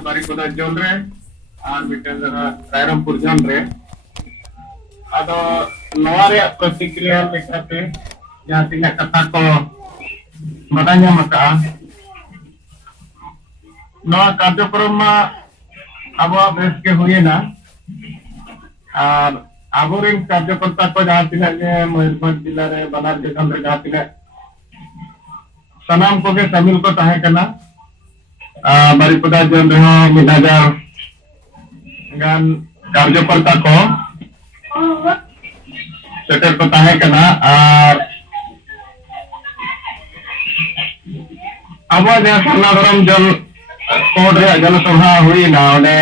Baripada zone रे और रायरमपुर zone रे आदो नवा रे प्रतिक्रिया लेखाते जहां तीना कथा को बड़ा नामका नवा कार्यक्रम मा अब बेस के हुए ना और आबोरिन कार्यकर्ता को जहां तीना मयूरभंज जिला रे बनार जगह रे जहां तीना सनाम को के शामिल को ताहे कना बारिपदा जोन रे मिनाजार गान कार्यकर्ता को सेटर को ताहे कना और अब जहां सरनाधरम जन कोड रे जनसभा हुई ना ओने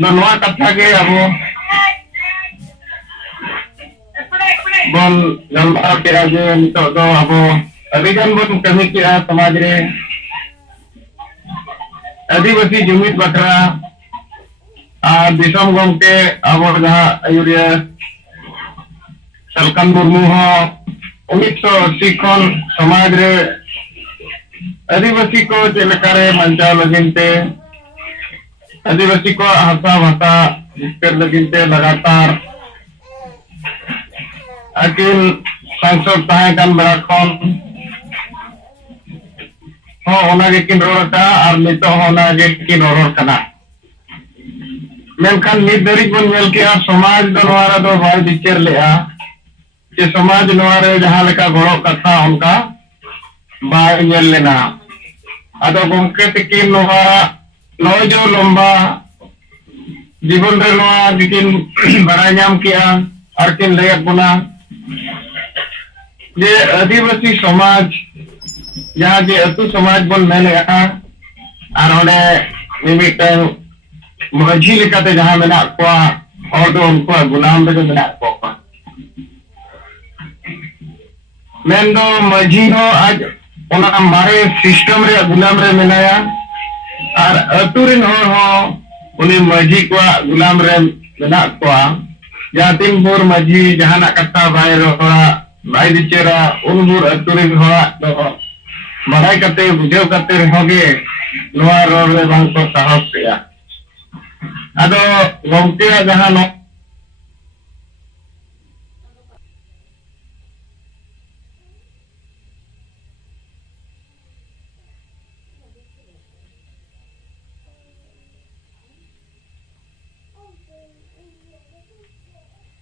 नवा कथा के अब बन गलमार के जे नितो दो अब अभिगम बन कमी के समाज रे आदिवासी जुमित बकरा और दिसम गमके अब जहां आयुरिया सलकन मुर्मू हो 1980 खन समाज रे आदिवासी को चेलकारे मंचाव लगिनते आदिवासी को हंसा भाषा जिसकर लगिनते लगातार अकिल सांसद ताहे कान बड़ा खन हो ओना गे किन रोड का और नितो होना गे किन रोड कना मेनखान नित दरी बन मेल के समाज दो नवारा दो भाई विचार लेआ कि समाज नवारे जहां लेका गड़ो कथा उनका बाय नेल लेना आदो गमके तकिन नवा नय जो लंबा जीवन रे नवा दिकिन बड़ा नाम किया और किन लेक बना जे आदिवासी समाज जहां जे अतु समाज बन मेले और ओने मिमिटन मझी लेकाते जहां मेना को और दो उनको गुलाम रे मेना को मेन दो मझी हो आज ओना मारे सिस्टम रे गुलाम रे मेनाया और अतु रिन हो उनी मझी को गुलाम रे मेना को जहां तीन बोर मझी जहां ना कथा बाय रोड़ा बाय दिचेरा उन बोर अतु रिन होड़ा दो बड़ाई करते बुझाव करते रहोगे नवा रोड रे बांग को साहस पेया आदो गमके जहां नो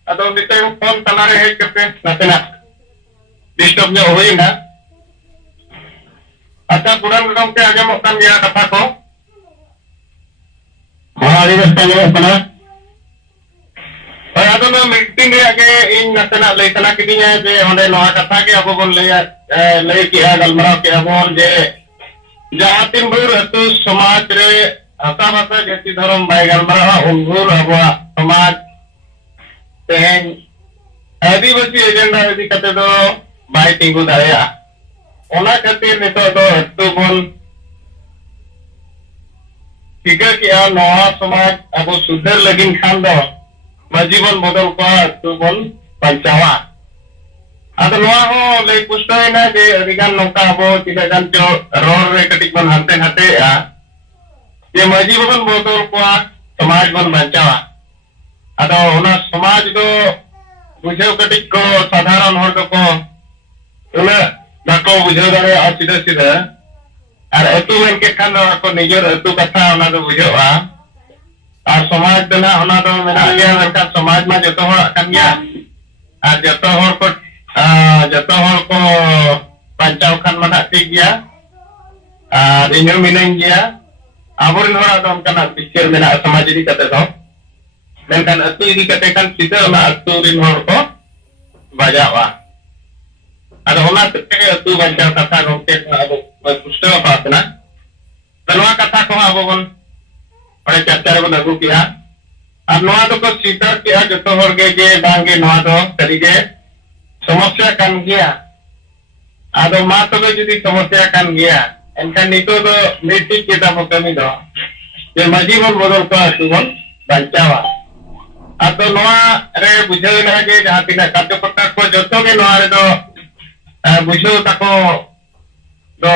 आदो मिते फोन तलारे हे करते नातेना डिस्टर्ब जो होई ना अच्छा पुरान गमके आजम कान गया कथा को हां आदि रस्ता में अपना और आदो नो मीटिंग रे आगे इन नातेना ले तला किदिया जे ओंडे नवा कथा के अब बोल ले किया गलमराव के बोल जे जहां तीन भर अतु समाज रे हसा भाषा जाति धर्म बाय गलमराव उन भर अब समाज तेन आदिवासी एजेंडा यदि कते दो बाय तिंगु दाया ओना खातिर नितो दो अतु बोल टिका किया नवा समाज अब सुधर लगिन खान दो मजीवन बदल को अतु बोल पंचावा आदो नवा हो ले पुष्टय ना जे अधिगान नोका अब तिना गान जो रोड रे कटिक बन हंते हंते आ जे मजीवन बदल को समाज बन बचावा आदो ओना समाज दो बुझाव कटिक को साधारण हर दो को ओना बाको बुझाव दारे आ सीधा सीधा और अतु में के खान को निजर अतु कथा ओना दो बुझावा और समाज दना ओना दो मेना गया का समाज में जतो हर कान गया और जतो हर को पंचाव खान मना ठीक गया और इनो मिनन गया आबोर नोरा दो काना पिक्चर मेना समाज दी कते दो मेनखान अतु इदी कते खान सीधा ओना अतु रिन हर को बाजावा आदो ओना ते अतु बाजाव कथा गमके अब पुष्टव पातना तनवा कथा को अब बन ओडे चर्चा रे लागू किया और नवा दो को स्वीकार किया जतो हर के जे बांगे नवा दो करी जे समस्या कान गया आदो मा तबे जदी समस्या कान गया एनखान नितो दो मीटिंग केटा बो कमी दो जे मजीवन बदल को सुबन बचावा आदो नवा रे बुझाव ना जे जहां तिना कार्यकर्ता को जतो के नवा रे दो बुझो ताको do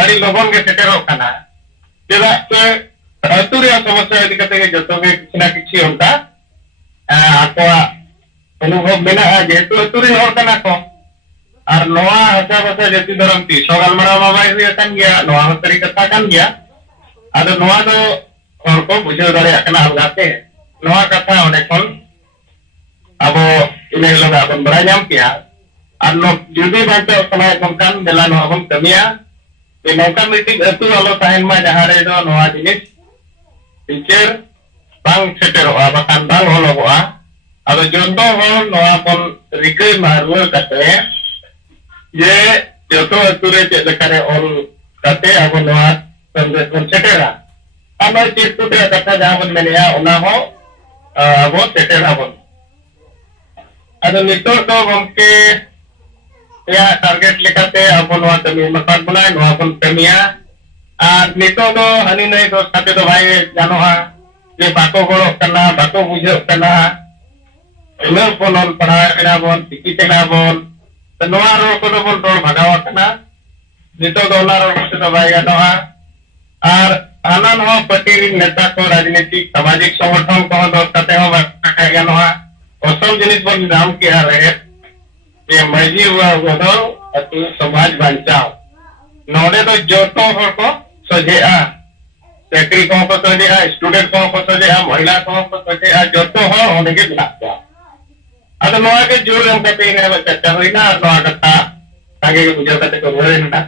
ari logon ge setero kana cheda se atu re समस्या इदी kate ge joto ge kina kichi onta akwa अनुभव मेना जेतु atu rin hor kana ko ar noa hasa basa jati daram ti sogal mara babai hui kan gya noa hotari kata kan gya ado noa do hor ko bujau dare akana algate noa kata one kon abo ini lo ga bon beranyam kia arno judi baca sama kon kan bela noa bon kamia ke noka meeting atu alo tahen ma jahare do noa jinis teacher bang setero abakan bang holo boa ado jonto hol noa kon rikai maru kate ye joto ature cek lekare ol kate abo noa kon setera amo citu dia kata jahabon menia ona ho abo setera bon ado nito do gomke ya target lekate abo noa kami makan bunai noa kon kamia nito do hani nai do kate do bhai jano ha je bako goro kana bako bujho kana ilo ponon padha kana bon tiki tena bon noa ro ko do bon rol bhagawa kana nito do na ro kate do bhai jano ha ar anan ho pati neta ko rajnitik samajik সংগঠন ko do kate ho bhai jano ha osol jinis bon naam kiya rahe ye maji wa godol atu samaj bancao node do joto hor ko sojea sekri ko sojea student ko sojea mahila ko sojea joto ho onde ge binakya ado noa ke jur em kate ine chacha hoina noa kata age ge bujau kate ko hoina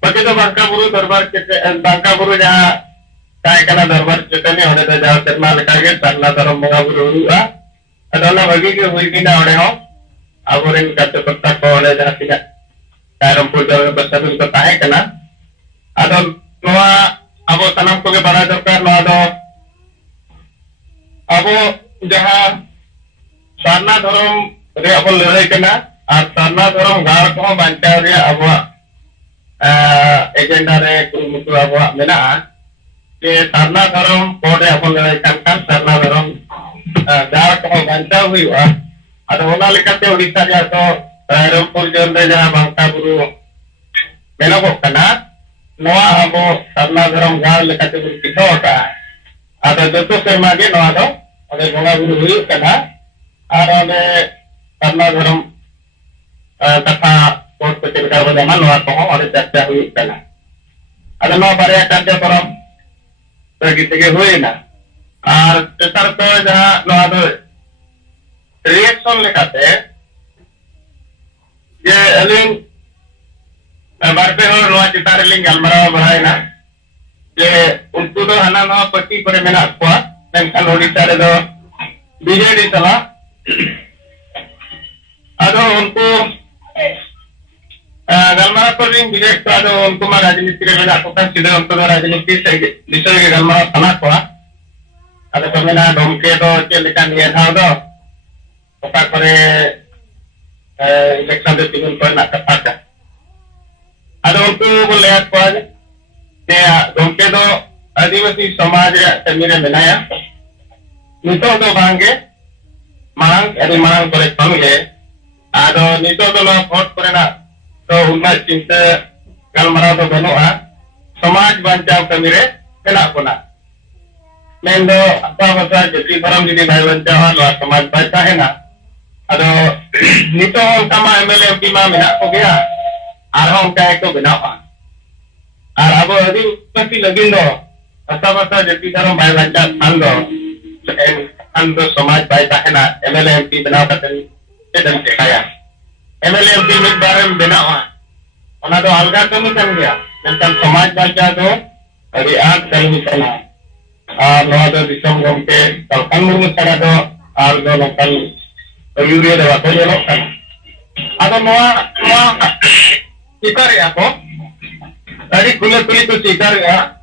bagi to bangka buru darbar kete bangka buru jaha kai kana darbar kete ne onde do jaha serma lekage sarna daram bonga buru a ado na bagi ke hui kina onde ho aboren kate patta ko onde jaha tidak daram pujar besatul ko tahe kana ado noa abo sanam ko ge bara dorkar noa do abo jaha sarna daram re abo lerai kana ar sarna daram gar ko bancao re abo agenda रे कुरुमुटु abo mena ke sarna daram kode abo lerai kan sarna daram gar ko bancao huiwa ado ona lekate odisha re to Rampur jonde jaha bangka buru menogok kana noa abo sarna daram gar lekate buru kito ka ado joto serma ge noa do ode bonga buru hui kana ar ode sarna daram kata kot kecil karo zaman noa ko ode chacha hui kana ado noa barya karja koram bagi tege hui na ar tesar ko jaha noa do reaction lekate je aling barpe hor noa citare ling galmarao barai na je unku do hana noa pati kore mena kwa menkan odisha re do BJD chala ado unku galmarao ko ling direct ado unku ma rajniti re mena ko kan sidhe unku do rajniti se bishoy ge galmarao sana kwa ado ko mena domke do chet leka niye thao do oka kore election de tingun ko na kata ado unku bole ko te domke do adivasi samaj re tamire menaya nito do bange marang kore pamile ado nito do lo vote kore na to unna cinta galmarao do banua samaj bancao tamire kena kona mendo apa basa jati param jidi bhai bancao lo samaj baca hai na ado nito sama MLA ma mena ko gya arhom kai ko binawa ar abo adi pasti lagin do asa basa jati daram bhai baca ando ando samaj baca hai na MLA binawa katen edam kaya MLA mit barem binawa ona do alga kami kan gya mentan samaj baca do adi aat kami kana noa do disom gomke talkan murmu sada do ar do lokal Yuria de waktu jelok kan, atau noa sikar ya ko, tadi kulit itu sikar ya,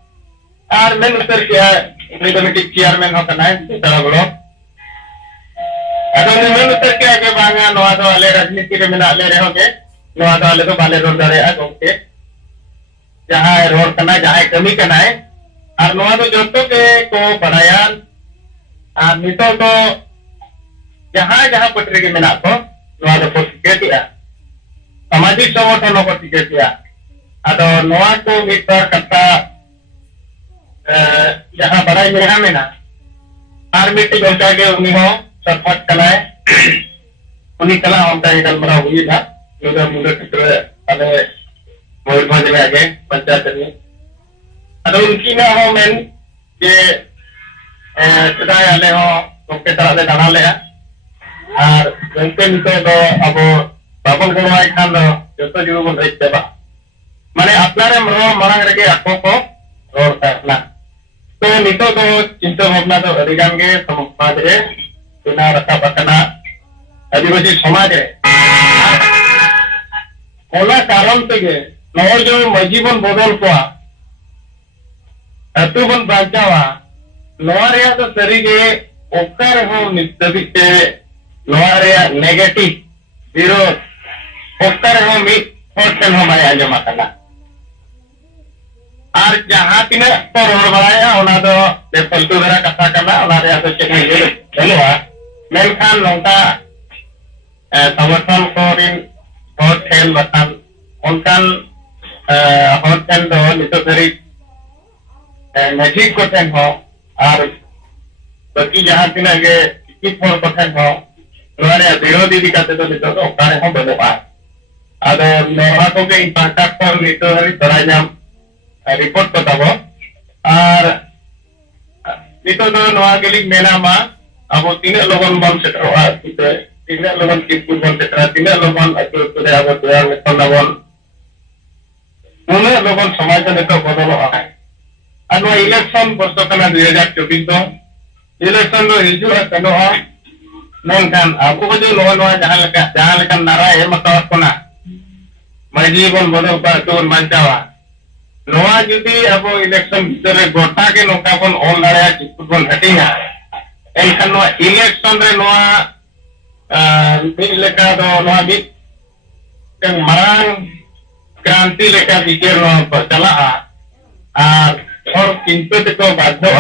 men utar kia, ini komite chairman hokan naik, cara bro, atau men utar kia ke bangga noa do ale rajniti re mena ale rehoge, noa do ale do bale rol dare ya gomke, jahay rol kana jahay kami kana hai, ar noa do joto ke ko barayan, nito do जहाँ जहाँ पटरी के मिना को नवा दो post के दिया सामाजिक संगठन को टिके किया अदो नोआ को मित्र कथा जहां बड़ाई मेरा में ना आर मिट्टी गोचा के उन्हीं हो सपोर्ट कराए उन्हीं कला हमका ये गलमरा हुई था मुझे मुझे कितने अने मयूरभंज में आगे पंचायत में अदो उनकी ना हो मैं ये सदा आले हो उनके तरह से जाना ले और उनके निकल तो अब बाबन गुरुवाई खान दो जो तो जो बन रही है माने अपना रे मरो मरांग रखे आपको को रोड करना तो नितो तो चिंता भावना तो अधिकांश के समाज रे बिना रखा पकना आदिवासी समाज रे ओला कारण ते के नौ जो मजीवन बदल को अतु बन बाजावा नवा रे तो सरी के ओकर हो निस्तबिते नवा रे नेगेटिव जीरो ओकर हो मी होटल हो माया जमा करना और जहां तिना तो रोड बड़ाया ओना दो फालतू बेरा कथा करना ओना रे तो चेक नहीं हेलोआ मेनखान नोंका संगठन को रिन होट खेल बतान उनकान होट खेल दो नितो धरी मैजिक को टेन हो और बाकी जहां तिना के किसी फोन को टेन हो नोरे विरोधी दिखाते तो नितो तो ओकारे हो बनुआ अदो नोहा को के पाटा को नितो धरी तराजाम रिपोर्ट को तब और नितो तो नोआ के लिए मेना मा अब तीन लोगों बन से रहा तीन लोगों की कुछ बन से रहा तीन लोगों अतो तो अब तो यार में तो लोगों उन्हें लोगों समाज में तो बदलो है अनु इलेक्शन बस्तो कना 2024 तो इलेक्शन तो हिजू कनो है मेनखान आपको जो नोआ जहां लेकर नारा है मतलब कोना मजी बन बदल का तो बांचावा नोआ जुदी अब इलेक्शन भीतर गोटा के नोका बन ऑल दाड़ा चिकुबन हटिया एनखान नोआ इलेक्शन रे नोआ मिल लेका दो नोआ भी मारांग क्रांति लेका विचार नोआ चला और चिंता को बाध्य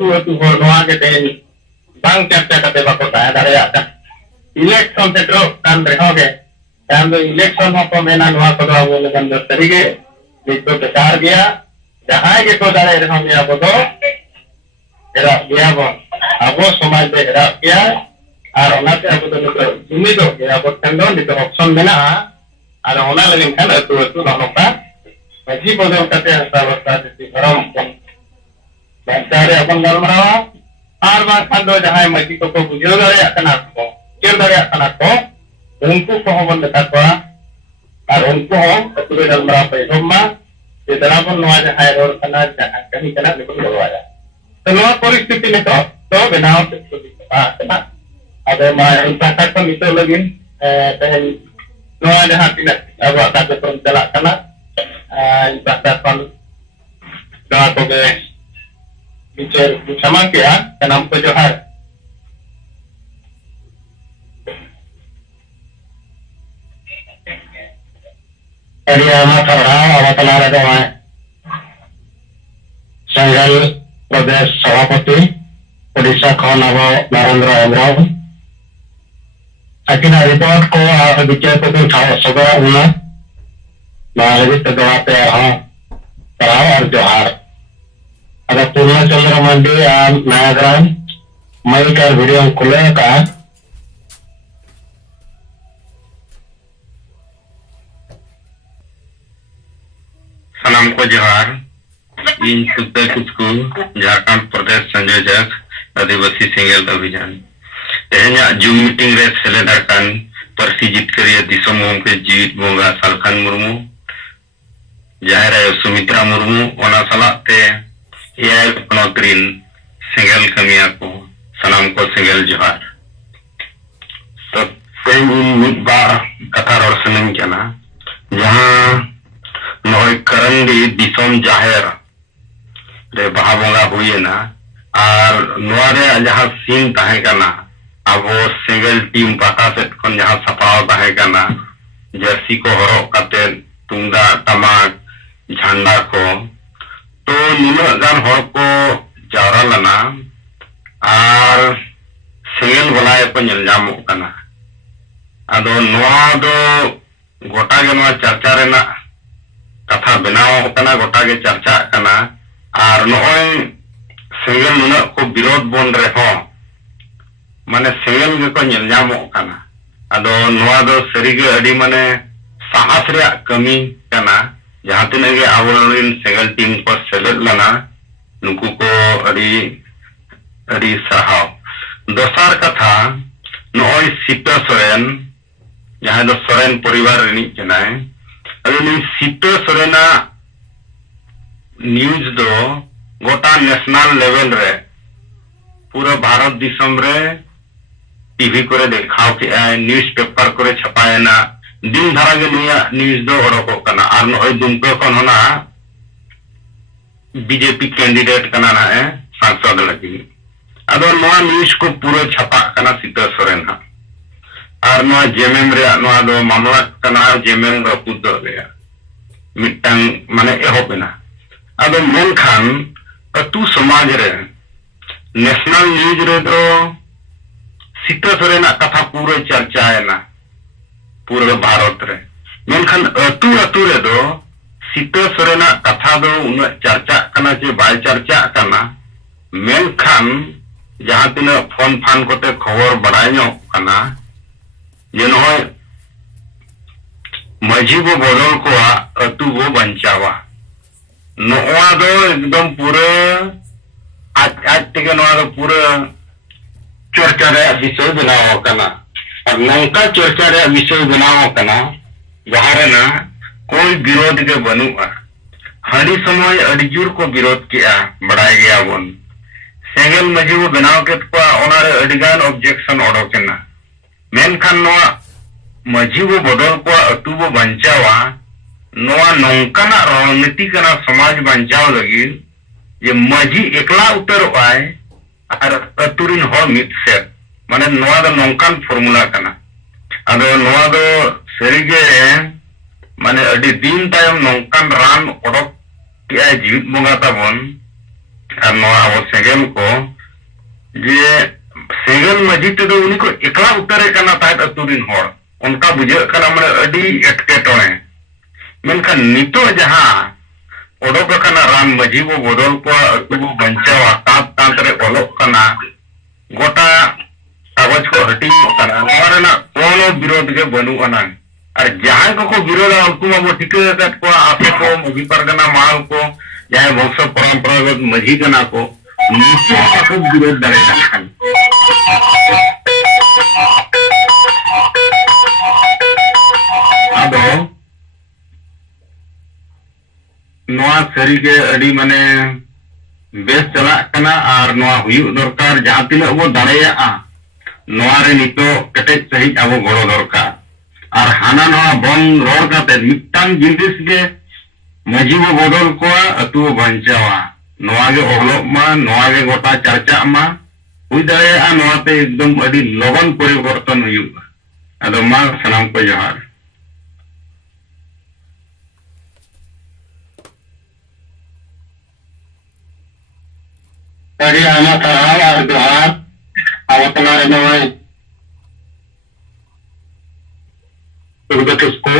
तू नोआ के दिन बांग चर्चा करते बाको ताया दाड़ा इलेक्शन से ट्रो कान रहोगे कान तो इलेक्शन हो तो मेना नोआ को दो बोले बंद तरीके नितो बेकार गया जहां के को दाड़े रहो गया वो तो एरा गया वो अब समाज में एरा गया और ओना से अब तो जुमी दो गया वो ठंडो नितो ऑप्शन मेना और ओना लगिन खान अतु नोका मजी बदल करते हस्ता जैसे गरम बाचारे अपन गलमरावा और मा खान दो जहां मजी को बुझो दाड़े कना को केर दाड़े कना को उनको को बन लेता को और उनको हम अतु गलमरा पे रोमा ये दराबन नवा जहां रोड कना जहां कहीं कना निकल गवाया तो नवा परिस्थिति में तो बनाव से कना अब मा इंता को नितो लगिन तहन नवा जहां तिना अब आता को चला कना इंता kon नवा को के बिचार sama क्या नाम को जो है एरिया में खबरा अवतला रहे हैं संघल प्रदेश सभापति उड़ीसा खन अब नरेंद्र हेम्ब्रम अकिन रिपोर्ट को विचार को उठाओ सब उन्हें महाराज दवाते हैं कराओ और जोहार अगर पूर्ण चंद्र मंडी नायाग्राम मई का वीडियो खुले का सलाम को जोहार इन सुबह किसको झारखंड प्रदेश संयोजक आदिवासी सेंगेल अभियान तेहना जूम मीटिंग रे सेलेदाकान परसी जितकरिया दिसम के जीवित बोंगा सालखान मुर्मू जाहिर है सुमित्रा मुर्मू ओना सलाते ये पनोत्रीन सेंगेल कमिया को सलाम को सेंगेल जोहार तो मिद बार कथा रोड सनम केना जहां नय करंडी दिसम जाहिर रे बहा बोंगा हुई ना और नोरे जहां सीन ताहे कना अब सेंगेल टीम पाता से खन जहां सफाव ताहे कना जर्सी को हरो कते तुंगा टमाक झंडा को तो निनो गान हर को जावरा लना और सेंगल बलाय को नेल ᱧᱟᱢᱚᱜ ᱠᱟᱱᱟ ᱟᱫᱚ ᱱᱚᱣᱟ ᱫᱚ ᱜᱚᱴᱟ ᱜᱮ ᱱᱚᱣᱟ ᱪᱟᱨᱪᱟ ᱨᱮᱱᱟᱜ ᱠᱟᱛᱷᱟ ᱵᱮᱱᱟᱣ ᱠᱟᱱᱟ ᱜᱚᱴᱟ ᱜᱮ ᱪᱟᱨᱪᱟᱜ ᱠᱟᱱᱟ ᱟᱨ ᱱᱚᱜᱼᱚᱭ सेंगल नुना को विरोध बन रहे माने सेंगल को नेल ᱧᱟᱢᱚᱜ ᱠᱟᱱᱟ ᱟᱫᱚ ᱱᱚᱣᱟ ᱫᱚ ᱥᱟᱹᱨᱤᱜᱮ ᱟᱹᱰᱤ ᱢᱟᱱᱮ साहस ᱨᱮᱭᱟᱜ ᱠᱟᱹᱢᱤ ᱠᱟᱱᱟ ᱡᱟᱦᱟᱸ ᱛᱤᱱᱟᱹᱜ ᱜᱮ ᱟᱵᱚᱨᱮᱱ ᱥᱮᱸᱜᱮᱞ ᱴᱤᱢ ᱠᱚ ᱥᱮᱞᱮᱫ ᱞᱮᱱᱟ ᱱᱩᱠᱩ ᱠᱚ ᱟᱹᱰᱤ ᱥᱟᱨᱦᱟᱣ दोसार कथा नॉय सीता सोरेन जहां दो सोरेन परिवार रिनिज कनाय अदो सीता सोरेना न्यूज दो गोटा नेशनल लेवल रे पूरा भारत दिसम रे टीवी करे देखाव के न्यूज पेपर करे छपायना दिन धारा के न्यूज दो ओडको कना आर नॉय दुमको कोन होना बीजेपी कैंडिडेट कना ना सांसद लगी अदो नोआ न्यूज को पूरा छपा कना सीता सोरेन हा और नोआ जेएमएम रे नोआ दो मामला कना जेएमएम रपुद दो रे मिटंग माने एहोबेना अदो मेनखान अतु समाज रे नेशनल न्यूज रे दो सीता सोरेन कथा पूरा चर्चा है ना पूरा भारत रे मेनखान अतु रे दो सीता सोरेन कथा दो उन चर्चा कना जे बाय चर्चा कना मेनखान जहां तीन फोन फान कोते खबर बड़ाई कना जे नय मजी बो बदल को अतु बो बंचावा नोआ दो एकदम पूरा आज तेगे नोआ दो पूरा चर्चा रे विषय बनाव कना और नंका चर्चा रे विषय बनाव कना जहां रे ना कोई विरोध के बनुआ हड़ी समय अड़जूर को विरोध किया बड़ाई गया बन सेंगल मजी वो बनाव के अडिगान ऑब्जेक्शन ओडोकेना मेनखान नोआ मजी वो बदल को अतु वो बंचावा नोआ नौकाना रणनीति कना समाज बंचाव लगी ये मजी एकला उतर आए और अतुरिन हो मित से माने नोआ दो नौकान फॉर्मूला कना अदो नोआ दो सरीगे माने अडी दिन तायम नौकान रान ओडोक किया जीवित बोंगा ताबन और नोआ वो सेंगल को जे सेंगल मजी ते दो उनी को एकला उतरे कना तायत अतुरिन होड़ उनका बुझे कना माने अडी एटकेटोने मेनखान नितो जहां ओडोक कना राम मजी वो बदल को अतु वो बंचावा काप तांतरे ओलोक कना गोटा कागज को हटी कना नोआ रेना कोनो विरोध के बनु अना और जहां को विरोध उनको वो टिके को आपे को मजी परगना माल को जहां वंश परंपरागत मजी कना को नीचे विरोध दाड़े खान अब नोआ सरी के अडी माने बेस चला कना और नोआ हुयु दरकार जहां तिना वो दाड़ेया नोआ रे नितो कटेज सही अब गड़ो दरकार और हाना नोआ बन रोड काते मिटांग जिनिस के मजी वो बदल को अतु बंचावा नोआ गे ओहलोक मा नोआ गे गोटा चर्चा मा हुई दाड़ेया नोआ ते एकदम अडी लगन परिवर्तन हुयु अदो मा सलाम को जोहार अड़ी आमा खराब और जोहार आवतना रे नोय उर्गतस्को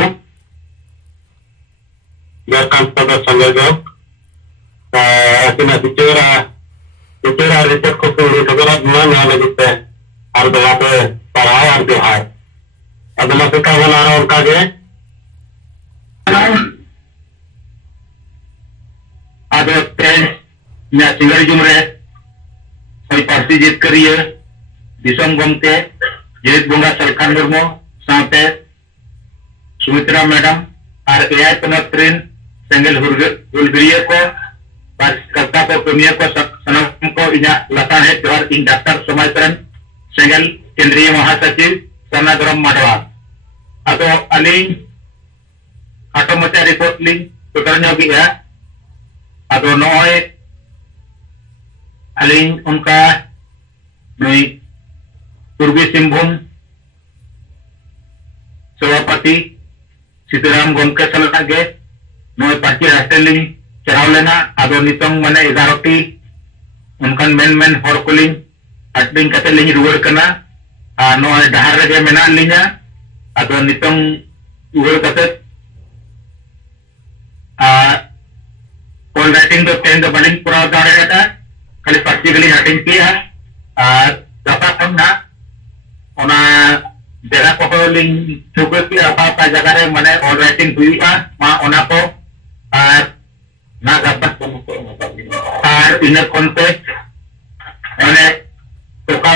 Biarkan pada sanggagak Asina bicara riset ko puri segera gimana lagi teh harga apa para harga hai ada masuk kawan orang kage ada tren nya singgari jumre koi parti jit kariya disam gomte jit bunga sarkan burmo sampai Sumitra madam और AI पेनट्रेन सेंगल हुलगरिया को कर्ता को कमिया को सनम को इना लता है जोर in doctor समाजकरण सेंगल केंद्रीय महासचिव सनागरम माडवा अतो अली ऑटोमेटिक रिपोर्ट लिंक तुकरन्यो गया अतो नोय अली उनका नई पूर्वी सिंहभूम सभापति सीताराम गोमके सलाह गे नोय पार्टी राष्ट्रली चलाव लेना आदो नितंग माने 11टी उनकान main her calling hating kata linya ruwer kena no dahar lagi menan linya atau nitong ruwer kata all writing do ten do baling pura dare kata kali practically hating kiya dapat na ona jera ko ling coba ki apa jaga re mane all writing huiba ma ona ko na dapat inner context mane toka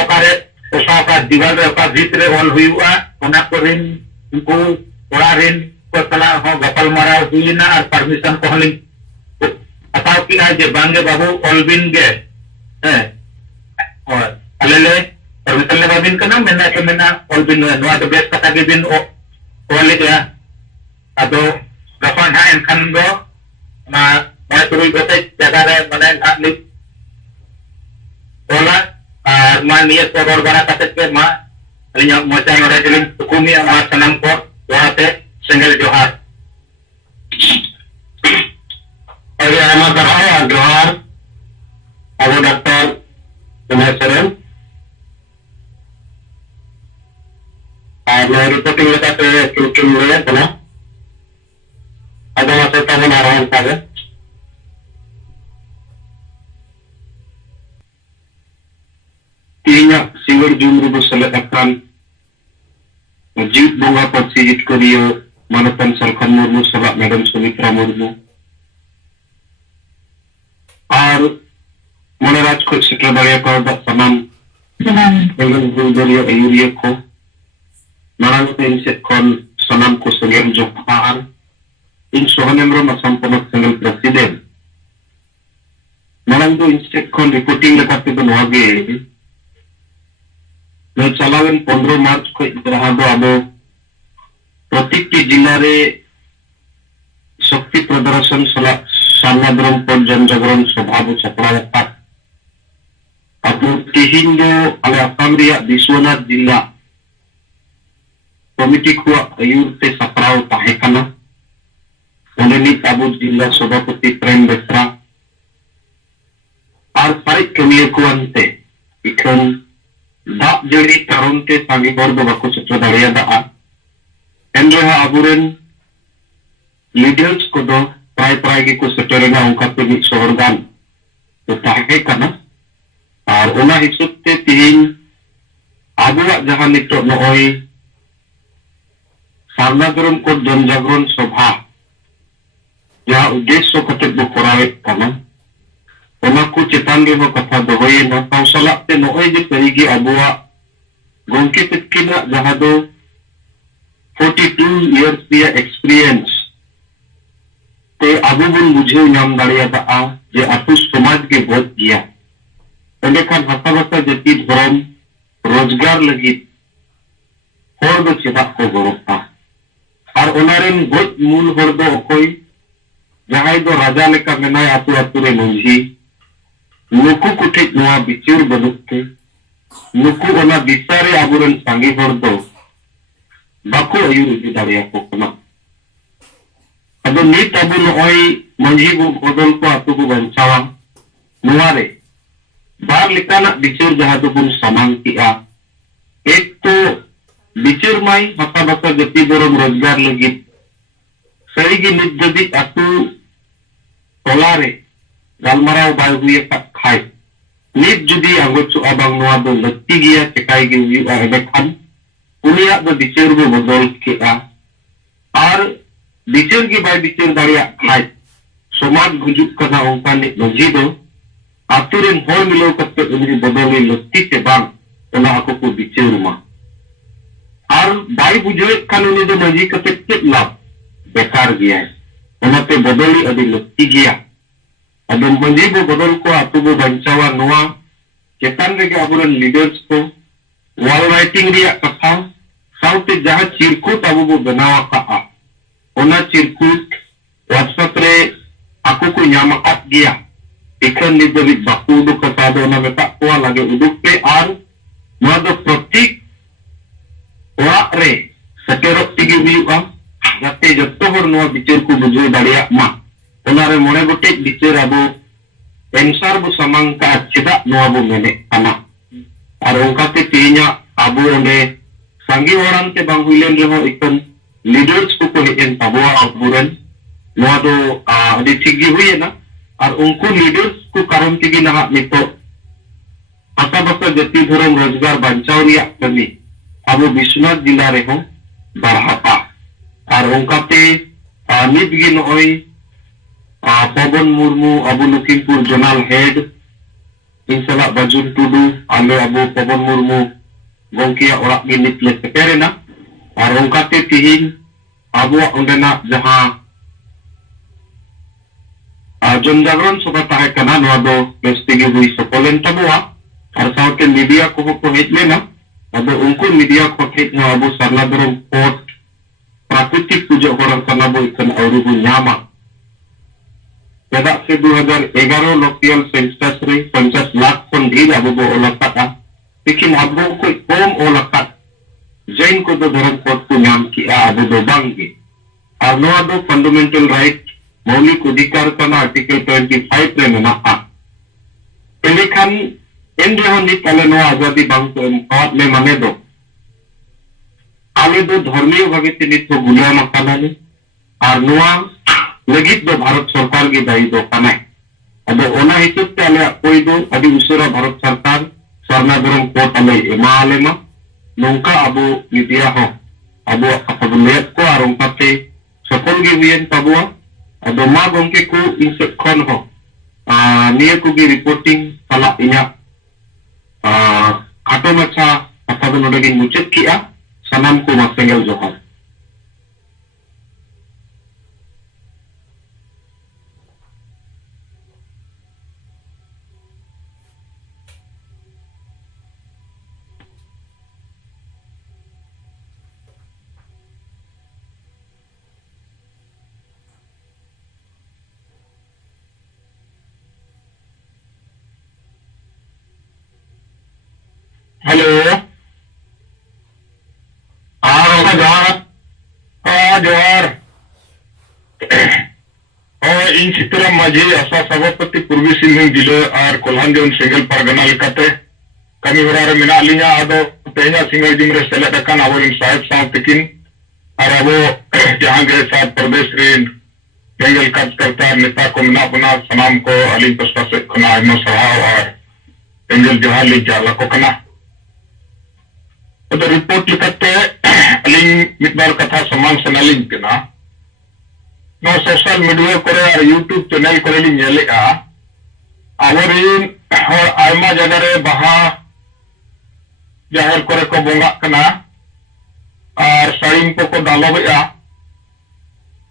ka diwal re ka vitre all huiba ona ko rin unku ora rin ko tala ho gapal mara huina ar permission ko ling atau ki aje bangge babu all bin ge और अलले और मितले bobbin का नाम मैंने के मैंने all been नवा तो best कथा के बिन ओले क्या अदो गफन है इनकन दो मैं तो गते जगह रे मने आली ओला मान नियत को और बड़ा कते के मा अलिया मोचा नरे जलिन हुकुमी मा सनम को वहाते सिंगल जोहार अरे आमा दहाया जोहार अबो doctor Penasaran? Nah, reporting kita ke Kulkin dulu ya, pernah? Ada masa tahun arahan saja. Tinya siwar jumru berselatakan Majid bunga persijit Korea Manatan Salkan Murmu Salak Madam Sumitra Murmu Ar Monaraj ko sekretariat pada samam dengan Bulgaria Ayuria ko marang tenset kon samam ko sengem Japan in sohanemro masam pamak sengem presiden marang do insek kon reporting lekat itu wage no chalawen 15 March ko idrahado abo protikti jilare shakti pradarsan sanadrom pon janjagron sabhabu saprawakat Abu Tihindo ala Kamria Biswanath Jilla Komiti Kuwa Ayur Te Saprao Tahekana Onenit Abu Jilla Sobapati Prem Besra Ar Parit Kemiya Kuwante Ikan Dak Jeri Taronte Sangi Bordo Baku Sutradariya Da'a Enreha Aburen Leaders Kodo Prai Giku Sutrarina Ungkapini Sohorgan Tahekana और उना हिसाब से तीन आबुआ जहां नितो नोई सामनागरम को जनजागरण सभा जहां उद्देश्य कते बुकोरावे कना उना को चेतान गे कथा दोहोय न कौशलते नोई जे करिगी आबुआ गोंके तकिना जहां दो 42 years दिया एक्सपीरियंस ते आबु बुन बुझे नाम दाड़िया दा जे आतु समाज के बहुत दिया Olehkan hasta-hasta jadi धर्म रोजगार लगी हर दो चेदाक को गौरवता और उनारेन गोट मूल हर दो कोई जहां दो राजा लेका मेनाय आतु आतु रे मंझी नुकु कुठे नवा बिचुर बनुते नुकु ओना बिसारे आबुरन सांगी हर दो बाको अयुर इदी दाड़िया को कना अदो नित आबु नोई मंझी को बदल को आतु को बंचावा नुवारे बार लिकाना बिचुर जहां तो बुन समान किया एक तो बिचुर माई हसा बसा जति दरम रोजगार लगी सही की नित जदि अतु तोलारे गालमराव बाय हुए खाए नित जदि अंगोचु अबांग नोआ दो लत्ती गया चकाई गे हुई एबेखान उनिया दो बिचुर को बदल किया और बिचुर की बाय बिचुर दाड़िया खाए समाज गुजुक करना उनका नित नजी दो आतुरेन हर मिलो कते उन्हें बदले लत्ती से बांग उन्हें आको को बिचेर मा और बाई बुझे खान उन्हें जो मजी कते कित लाभ बेकार गया है उन्हें पे बदली अभी लत्ती गया अब मजी वो बदल को आतु वो बंचावा नोआ चेतन रे के आबुरन लीडर्स को वॉल राइटिंग रिया कथा साउथ जहां चिरकुट अब वो बनावा का उन्हें चिरकुट व्हाट्सएप रे आको को न्यामकात गया ikan ni dari baku uduk kesado na metak kuah lagi uduk pe ar mada protik wak re sekerok tigi biuka jate jatuh hor nuwa bicer ku bujui daria ma onare mone gotek bicer abu ensar bu samang ka cedak nuwa bu menek anak और उनकाते तेना अब ओंडे संगी होरान ते बांग हुइलेन रेहो इकन leaders को हेन ताबुआ अबुरन नोआ दो अदि ठीक गी हुइना और उनको लीडर्स को कारण तेगी नहा नितो आशा बसा जाति धर्म रोजगार बांचाव रिया कमी अब विश्वनाथ जिला रेहो बारहापा और उनकाते नित गी नोई पवन मुर्मू अबु लखीमपुर जोनाल हेड इंसला बाजुन टुडू आले अबु पवन मुर्मू गोंकिया ओराक गे नित ले सेपेरेना और उनकाते तिहिन अबु ओंडेना जहां जनजागरण सभा ताहे कना नोआ दो बेस्तिगे हुई सफलेन तबुआ और साउथे मीडिया को हेज लेना अब उनको मीडिया को हेज ना अबु सरलाधरम कोर्ट प्राकृतिक पूजा होरन कना बो इकन औरु बु न्यामा से 2011 लोकल सेंसस रे 50 लाख खन ढेर अब बो ओलका लेकिन अब को कम ओलका जैन को दो धर्म कोड को नाम किया अब दो बांगे और नोआ दो फंडामेंटल राइट मौलिक अधिकार का आर्टिकल 25 रे मेना एलेखान इन जो नित आले नोआ आजादी बांग को एमपावत में माने दो आले दो धर्मीय भागे ते नित को गुलाया मकाना ने और नोआ लगित दो भारत सरकार की दायी दो कनाय अब ओना हिसाब से आले कोई दो अभी उसेरा भारत सरकार स्वर्णाधरम कोर्ट आले एमा आले मा नौका अब मीडिया हो अब अब लेट को और उनका से सफल गे हुएन तबुआ अब मा गोंके को इनसे खन हो निये को भी रिपोर्टिंग साला इया खाटो मचा कथा दो नोडे गिन मुचेत किया सनाम को मासेंगल जोहर हेलो जोहार इन चित्रम माझी आशा सभापति पूर्वी सिंहभूम जिले और कोल्हान जोन सिंगल परगना लेकाते कमी होरा रे मेना लिया आदो तेना सिंगल जिम रे सेलेक्ट अकान अब इन साहेब साहब तकिन और अब जहां के साथ प्रदेश रे सिंगल कार्यकर्ता नेता को मेना बना सनाम को अली पस्ता से खना आइनो सहाव और सिंगल जोहार ली जाला को कना तो रिपोर्ट लिखते अलिंग मितबार कथा समान सनालिंग कना नो सोशल मीडिया करे और यूट्यूब चैनल करे लिंग नेलेगा आवरिन और आयमा जगह रे बहा जाहिर करे को बोंगा कना और साइम को दालोबेआ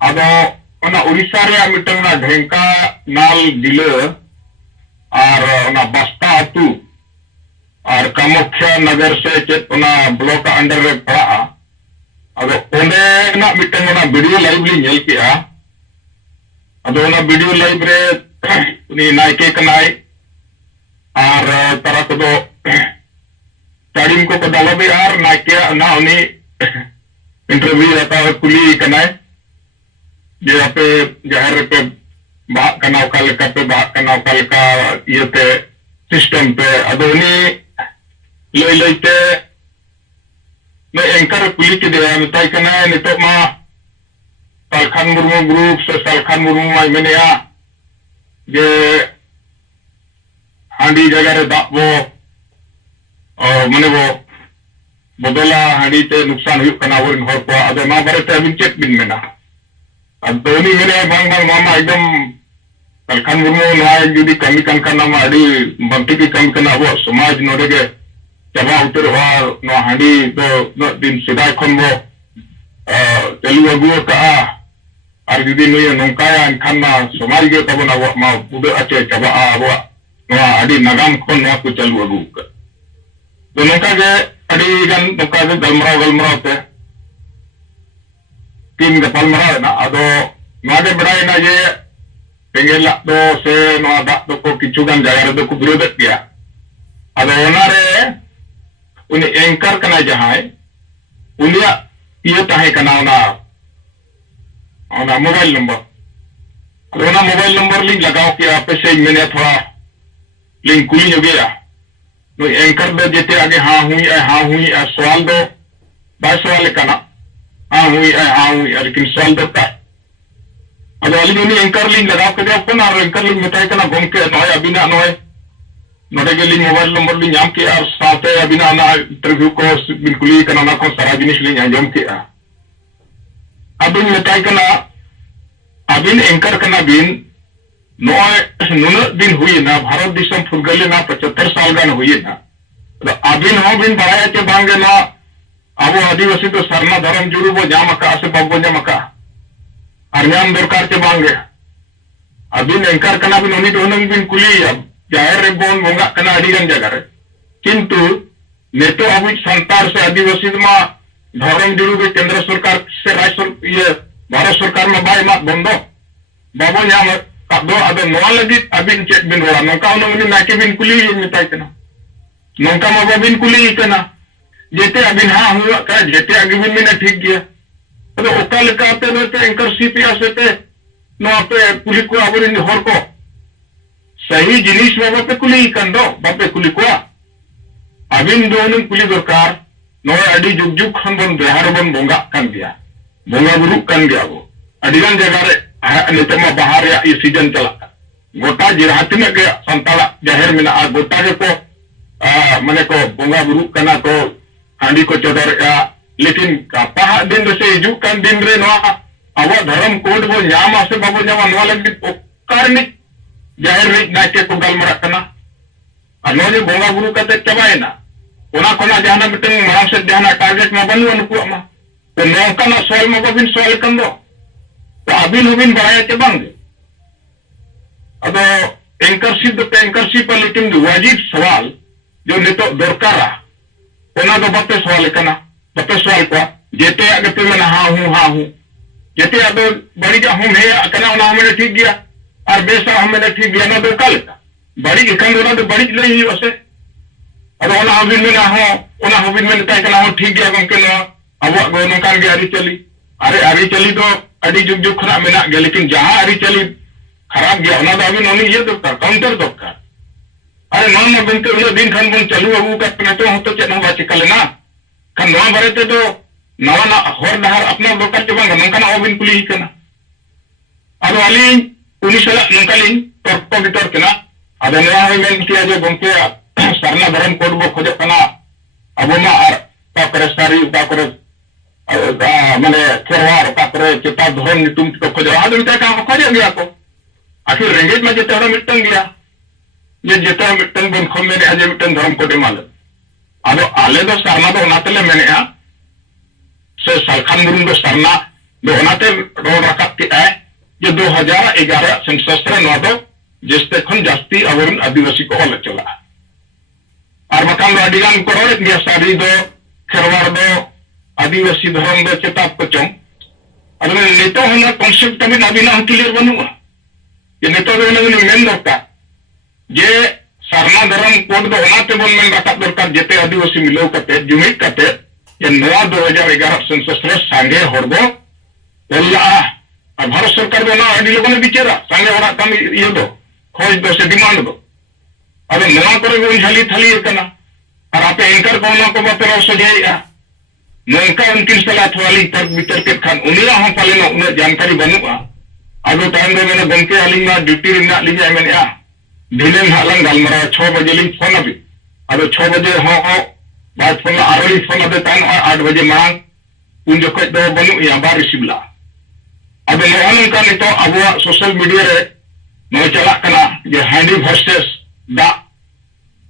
आदो ओना उड़ीसा रे मिटंग ना ढेंका नाल जिले और ओना बस्ता अतु और कामाख्या नगर से चेतना ब्लॉक अंडर रे पड़ा अब ओंडे ना मिटंग ना वीडियो लाइव ली नेल किया अब ओना वीडियो लाइव रे उनी नायके कनाय और तारा को दो टाइम को दालो भी और नायके ना उनी इंटरव्यू रहता है कुली कनाय जे आपे जाहिर पे बात कनाव काल का पे बात कनाव काल का ये पे सिस्टम पे अब उनी लई लईते मैं एंकर कुली के देया मिताई कना नितो मा सालखान मुर्मू ग्रुप से सालखान मुर्मू माई मेनेया जे हांडी जगह रे दाब वो मने वो बदला हांडी ते नुकसान हुई कना वरिन हर को अदे मा बारे ते अबिन चेक बिन मेना अब दोनी मेने बांग बांग मामा एकदम सालखान मुर्मू नोआ जुदी कमी कन कना मा अडी बंटी की कमी कना वो समाज नोडे के चबा उतर और नो हांडी तो नो दिन सिदाय खन वो चलू अगुओ का और जुदी नुय नोंकाया एनखान मा समाज गे तबो ना मा उदे अचे चबा वो नो अडी नगाम खन नो को चलू अगु का तो नोका के अडी गन नोका के गलमराव पे टीम गपल मराव ना अदो नोडे बड़ाई ना ये पेंगेला दो से नो दा तो को किछु गन जगह रे दो को विरोध किया अदो ओना रे उन्हें एंकर कना जहां उनिया ये ताहे कना ओना मोबाइल नंबर ओना मोबाइल नंबर लिंक लगाओ कि आप से मैंने थोड़ा लिंक कुली हो गया नुई एंकर दो जेते आगे हाँ हुई सवाल दो बाय सवाल कना हाँ हुई लेकिन सवाल दो का अदो अली उनी एंकर लिंग लगाव के फोन और एंकर लिंग मेताय कना गमके नय अबिना नय नोडे के लिंग मोबाइल नंबर लिंग नाम के और साथे अबिना ना इंटरव्यू को बिल्कुल कना ना को सारा जिनिस लिंग आंजम के अबिन मेताय कना अबिन एंकर कना बिन नय नुना दिन हुई ना भारत दिसम फुरगले ना 75 साल गान हुई ना तो अबिन हो बिन बड़ाया के बांगे ना अब आदिवासी तो सरना धर्म जुड़ू बो जाम का से बाबो जाम का अरनाम दरकार के बांगे अबिन एंकर कना बिन उनी तो नंग बिन कुली अब जाहिर रे बोन मोंगा कना अडिगन जगह रे किंतु नेतो अबि संतार से आदिवासी मा धर्म जुड़ू के केंद्र सरकार से राज्य ये भारत सरकार में बाय मा बंदो बाबो जाम दो अदो नोआ लगी अबिन चेक बिन रोड़ा नौका उन्होंने नाके बिन कुली मिताई कना नौका माबा बिन कुली कना जेते अबिन हाँ हुआ का जेते अगिबिन में ठीक गया तो ओका लेकाते रहते एंकर सीपिया सेते नो पे कुली को अबिन हर को सही जिनिस बाबा पे कुली कंदो बापे कुली को अबिन दोनों कुली दरकार नो अडी जुग जुग खन बन बिहार बन बोंगा कन गया बोंगा बुरु कन गया वो अडिगन जगह रे नितमा बाहर या ये सीजन चला गोटा जिराहतिन के संताला जाहिर में आ गोटा के को मने को बोंगा बुरु कना को हांडी को चोदर या लेकिन पहा दिन से हिजू कान दिन रे नवा अब धर्म कोड बो नाम आसे बाबू नाम नवा लगी कारनी जाहिर रे नाके को गलमरा कना अनो जे बोंगा बुरु कते चबायना ओना कोना जहाना मिटन मारा से जहाना टारगेट में बनू उनको मा तो नौका ना सोल में बिन सोल कंदो तो अबिन हुबिन बढ़ाया के बांगे अब एंकरशिप लेकिन वाजिब सवाल जो नितो दरकारा ओना दो बते सवाल कना बते सवाल को जेते आगे पे मैं हाँ हूँ जेते आगे बड़ी जा हूँ मैं कना ओना हमें ठीक गया और बेसा हमें ठीक गया ना दो कल बड़ी इकन ओना तो बड़ी ले ही वैसे अब ओना हुबिन में ना हो ओना हुबिन में तय कना हो ठीक गया गम के ना अब गोनो कान के अरी चली तो अड़ी जुग जुग खरा मेना गया लेकिन जहां अरी चली खराब गया ओना तो अभी नोनी ये दरकार काउंटर दरकार अरे नॉन ना बनते उले दिन खान बन चालू अबू का पने हो तो चेना बाची कले ना खान नवा बरेते तो नवा ना हर नहर अपना दरकार के बांगा नंका ना बिन कुली ही कना अब वाली उनी सला नंका लिंग तर्क भीतर केना अब नवा हो मेन किया जो गमके सरना धर्म कोड बो खोजे कना अब मा का करे सारी का करे माने खेरवार तापरे चेता धरम नितुम को खोजा आदो मिटा का खोजा गया को आखिर रेंगेज में जेता मिटन गया ये जेता मिटन बन खम में आज मिटन धर्म को देमाल आदो आले दो सरना दो नातले मैंने से सलखान गुरुंग दो सरना दो नाते रोड रखा के है ये 2011 सेंसस रे नो दो जिसते खन जास्ती अवरन आदिवासी को अलग चला और मकान अडिगान को रोड गया सारी दो खेरवार दो आदिवासी धर्म दो चेताब को चम अगर नेता होना कॉन्सेप्ट में अबिना क्लियर बनूंगा ये नेता दो ने मेन दरकार जे सरना धर्म कोड दो होनाते बन में रखा दरकार जेते आदिवासी मिलो कते जुमिक कते ये नवा 2011 सेंसस रे सांगे हरबो बोला भारत सरकार दो ना अडी लोगने बिचेरा सांगे होना कम ये दो खोज दो से डिमांड दो अब नवा करे वो झली थली कना और आपे एंकर कोना को बतरो सजाइया नौका उनकी सलाह वाली तर्क वितर्क खान उनिया हम पाले ना उन्हें जानकारी बनूगा अदो टाइम रे मैंने बंके आलिंग ना ड्यूटी रिंगा लीजिए मैंने ढीले हालंग गलमरा 6 बजे लिंग फोन अभी अदो 6 बजे हो बाद फोन आरोली फोन अदे टाइम 8 बजे मांग उन जो कच दो बनू या बार रिसीव ला अदो नौन का नितो अब सोशल मीडिया रे नो चला कना जे हांडी वर्सेस दा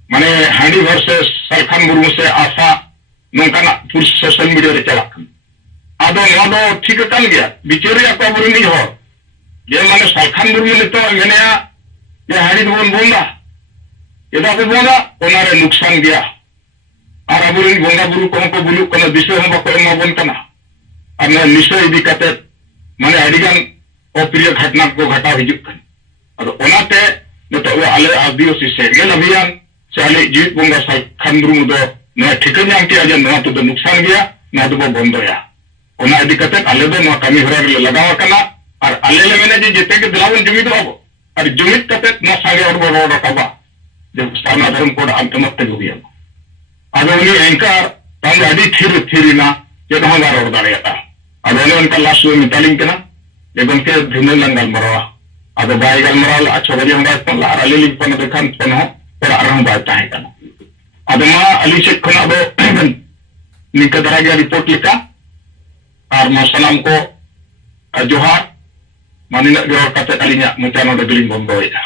माने हांडी वर्सेस सरखान मुर्मू से आशा नौकाना पुरुष सोशल मीडिया रे चला आदो नो ठीक कन गया बिचेरिया को बुरुनी हो ये माने सरखान मुर्मू ने तो मेने ये हाड़ी बोन बोंदा ये तो बोंदा ओनारे नुकसान गया और अबुरिन बोंगा बुरु को बुलु कोना विषय हम को एमा बोन कना और ने निश्चय इदी कते माने अडिगान अप्रिय घटना को घटा हिजुक कन और ओनाते ने तो आले आदिवासी से गेल अभियान चाले जीत बोंगा सरखान मुर्मू दो ना ठिकान नाम के अजन ना तो नुकसान गया ना तो बंदोया ओना इदी कते आले दो ना कमी हरा रे लगावा कना और आले ले मैंने जे जेते के दिलावन जुमिद हो और जुमिद कते ना सागे और बड़ रखबा जब सानाधर्म कोड अंतमत तेगुबिया अदो उनी एंकर तांगे अडी थीरिना जब हम गार दाड़ेता अदो उनका लास्ट में मितालिंग कना जब उनके धिने लंगल मरवा अदो बाय गल मराल अच्छा बजे हम बात ला अली लिंक पन देखान पन हो पर आरम बात ताहे कना अदो मा अली से खना अदो निका दरा गया रिपोर्ट लिखा और मा सलाम को जोहार मानिना जोहार कते अलिnya मुचानो दे billing बंदोइदा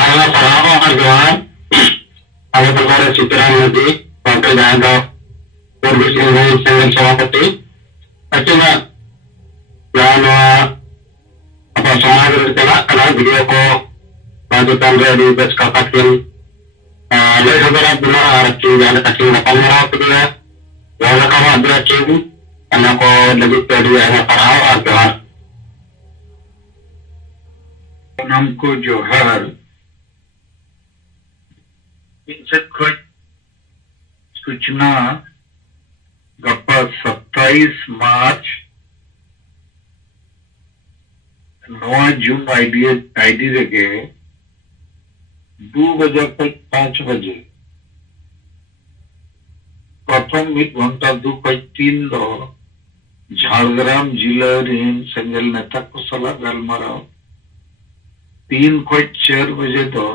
Arah parao ardoan, ada perkara citaran nanti, waktu dah ada produksi yang sangat sawapati, akhirnya yang apa sama kerana video ko lanjutan dari bus kapatin, lebih seberat benar arti yang ada kacing lapang merah tu dia, lalu kawan ada kacing, anak ko lebih dari arah parao ardoan. namko जोहर इनसे कुछ सूचना गप्पा 27 मार्च 9 जून ID रेगे 2 बजे तक 5 बजे प्रथम 1 घंटा 2 3 दो झारग्राम जिला रेन संगल नेता को सलाह गलमाराव 3 4 बजे दो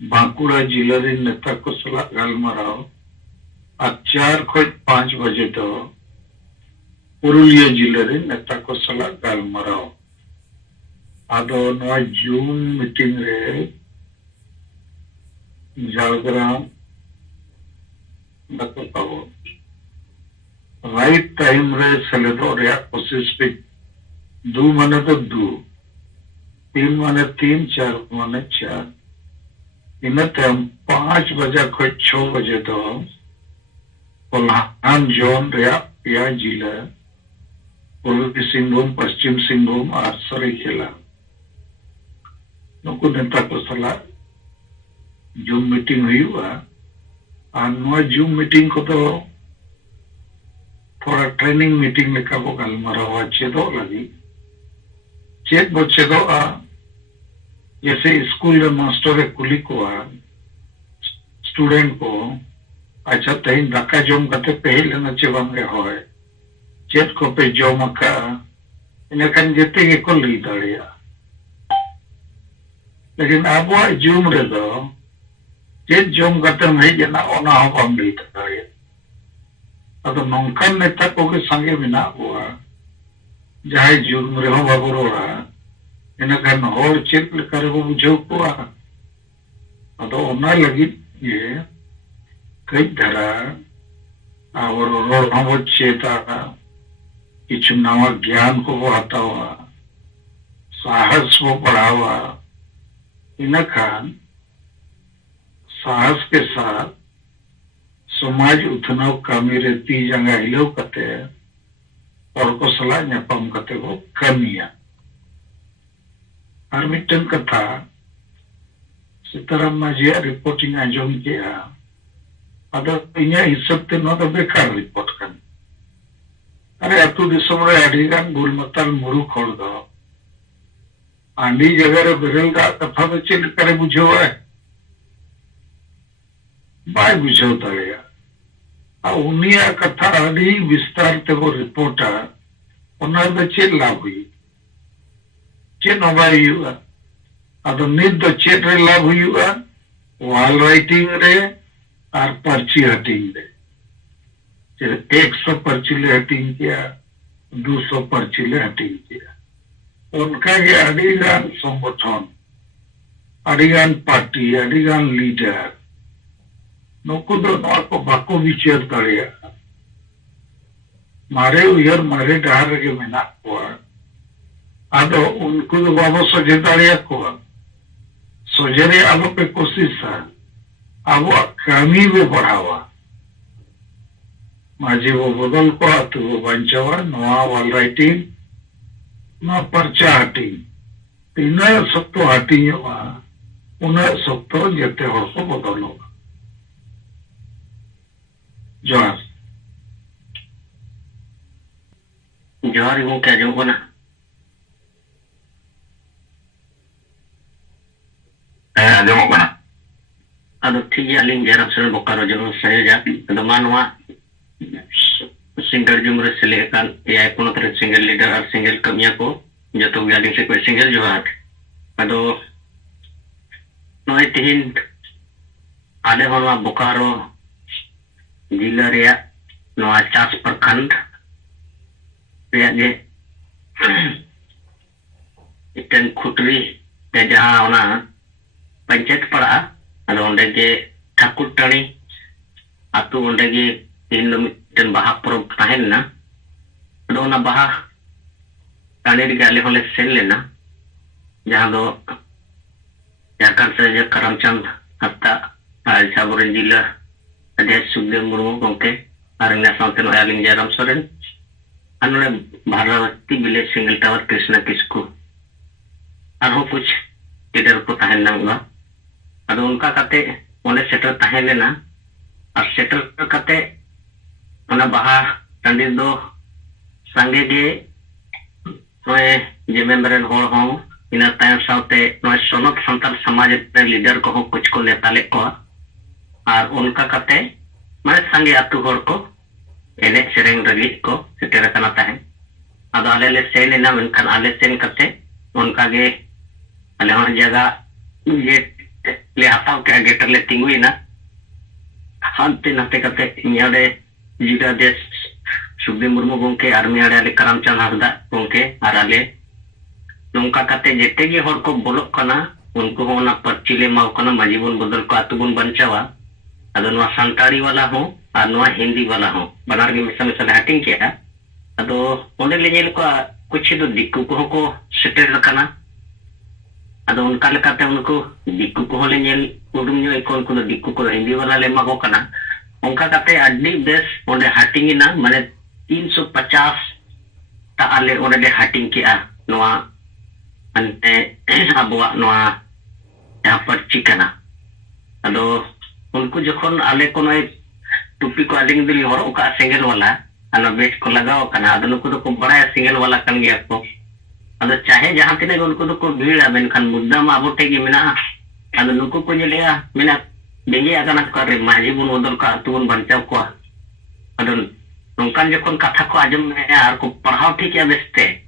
बांकुड़ा जिला रे नेता को सलाह गलमाराव और 4 5 बजे दो पुरुलिया जिला रे नेता को सलाह गलमाराव आदो नवा जून मीटिंग रे झारग्राम बताओ राइट टाइम रे सेलेदो रे कोशिश पे 2 माने तो 2 3 माने 3 4 माने 4 इनते 5 बजे को 6 बजे तो कोल्हान जोन रे या जिला पूर्वी सिंहभूम पश्चिम सिंहभूम और सरायकेला नुकु नेता को सलाह जूम मीटिंग हुई हुआ और नवा जूम मीटिंग को तो थोड़ा ट्रेनिंग मीटिंग लेकर वो गलमाराव चेदो लगी चेक बो चेदो जैसे स्कूल में मास्टर कुली को स्टूडेंट को अच्छा तहिन दाका जोम करते पहले न चेवांगे होए चेत को पे जोम का इन्हें कन जेते के को ली दाड़िया लेकिन अब वो जूम रे दो चेत जोम करते नहीं जना ओना हो कम ली दाड़िया अतो नौकन नेता को के संगे बिना हुआ जहाँ जूम रे हो बाबूरोड़ा इन्हें कन होर चेक करे वो बुझो को अतो ओना लगी ये कई धरा और रोड हम चेता किचु नवा ज्ञान को वो आता हुआ साहस वो पढ़ा हुआ इन्हें खान साहस के साथ समाज उतना कमी रहती जगह हिलो कते और को सलाह न्यापम कते वो कमिया हर मिटन कथा सीताराम माजिया रिपोर्टिंग आंजोम किया अदर इन्हें हिसाब ते न तो बेकार रिपोर्ट कर अरे अतु दिसम रे अडिगान गुलमताल मुरु खोल दो आंडी जगह रे बेरल का कथा तो चेक करे बुझो है बाय बुझो तड़ेगा उनिया कथा अड़ी विस्तार ते वो रिपोर्ट उन्हें तो चेक लाभ हुई चेक नवाई हुआ अदो निद दो चेक रे लाभ हुई हुआ वॉल राइटिंग रे और पर्ची हटिंग दे 100 पर्ची ले हटिंग किया 200 पर्ची ले हटिंग किया उनका के अडिगान संगठन अडिगान पार्टी अडिगान लीडर नुकु दो को बाको विचार करेगा मारे उयर मारे डहार के मेना को आदो उनको तो बाबो सजे दाड़िया को सजेरे आलो पे कोशिश है अब कमी वो बढ़ावा माजे वो बदल को तो वो बंचावा नवा वाल राइटिंग ना पर्चा हटिंग इन्हें सब तो हटिंग उन्हें सब तो जते हो को बदलो जोहार जोहार वो क्या जो बना ado ठीक है अलिंग जरा सर बोकारो जनो संयोजक ado मानवा सिंगल जुमरे से लेकर या पुनः सिंगल लीडर और सिंगल कमिया को जो तो गाड़ी से कोई सिंगल जोहार ado नोए तीन आले होना बोकारो जिला रिया नोआ चास प्रखंड रिया जे इतन खुटरी ते जहां होना पंचायत पड़ा ado onde ge ठाकुर टाणी आतु onde ge तीन मिटन बाहा परब ताहेना ado ona बाहा टाणी रे आले होले सेन लेना जहां दो झारखंड से करमचंद हफ्ता और साबुरन जिला अध्यक्ष सुखदेव मुर्मू गोंके और साउथ आलिंग जयराम सोरेन और भारती विलेज सिंगल टावर कृष्णा किस्कू और कुछ लीडर को तहना हुआ अदो उनका कते ओने सेटर तहे लेना और सेटर कते ओना बाहा टांडी दो संगे गे नोए जे मेंबरन होड़ हो ina tayam saute noy sonot santal samaj re leader ko kuch ko neta le ko ar unka kate mane sange atu hor ko ene sereng ragi ko setera kana tahe ado ale le sen ena menkan ale sen kate unka ge ale hon jaga ye le hataw ke geter le tingui na hante nate kate miade jida des Sukhdev Murmu gongke ar miade ale Karamchand Hasda gongke ar ale नोंका कते जेते गे हर को बोलक कना उनको होना पर्चिले माव कना मजीबन बदल को आतुबन बंचावा अदो नवा संताड़ी वाला हो और नवा हिंदी वाला हो बनार के मिसा मिसा हटिंग किया अदो ओंडे ले नेल को कुछ दो दिक्कु को सेटेर कना अदो उनका लेकाते उनको दिक्कु को ले नेल उडुम न्यो इकोन को दिक्कु को हिंदी वाला ले मागो कना उनका कते अड्डी बेस ओंडे हटिंग ना माने 350 ता आले ओंडे ले हटिंग किया नवा ante abuak noa ya perci kana ado unku jokhon ale kono tupi ko aling dili horok ka single wala ana base ko lagaw kana ado nuku do ko baraya single wala kan gya ko ado chahe jahan tine unku do ko bhida menkan mudda ma abote gi mena ado nuku ko nyelea mena bengi agana ko re maji bun odol ka tun banchaw ko ado nongkan jokhon katha ko ajum ar ko parhaw thik ya beste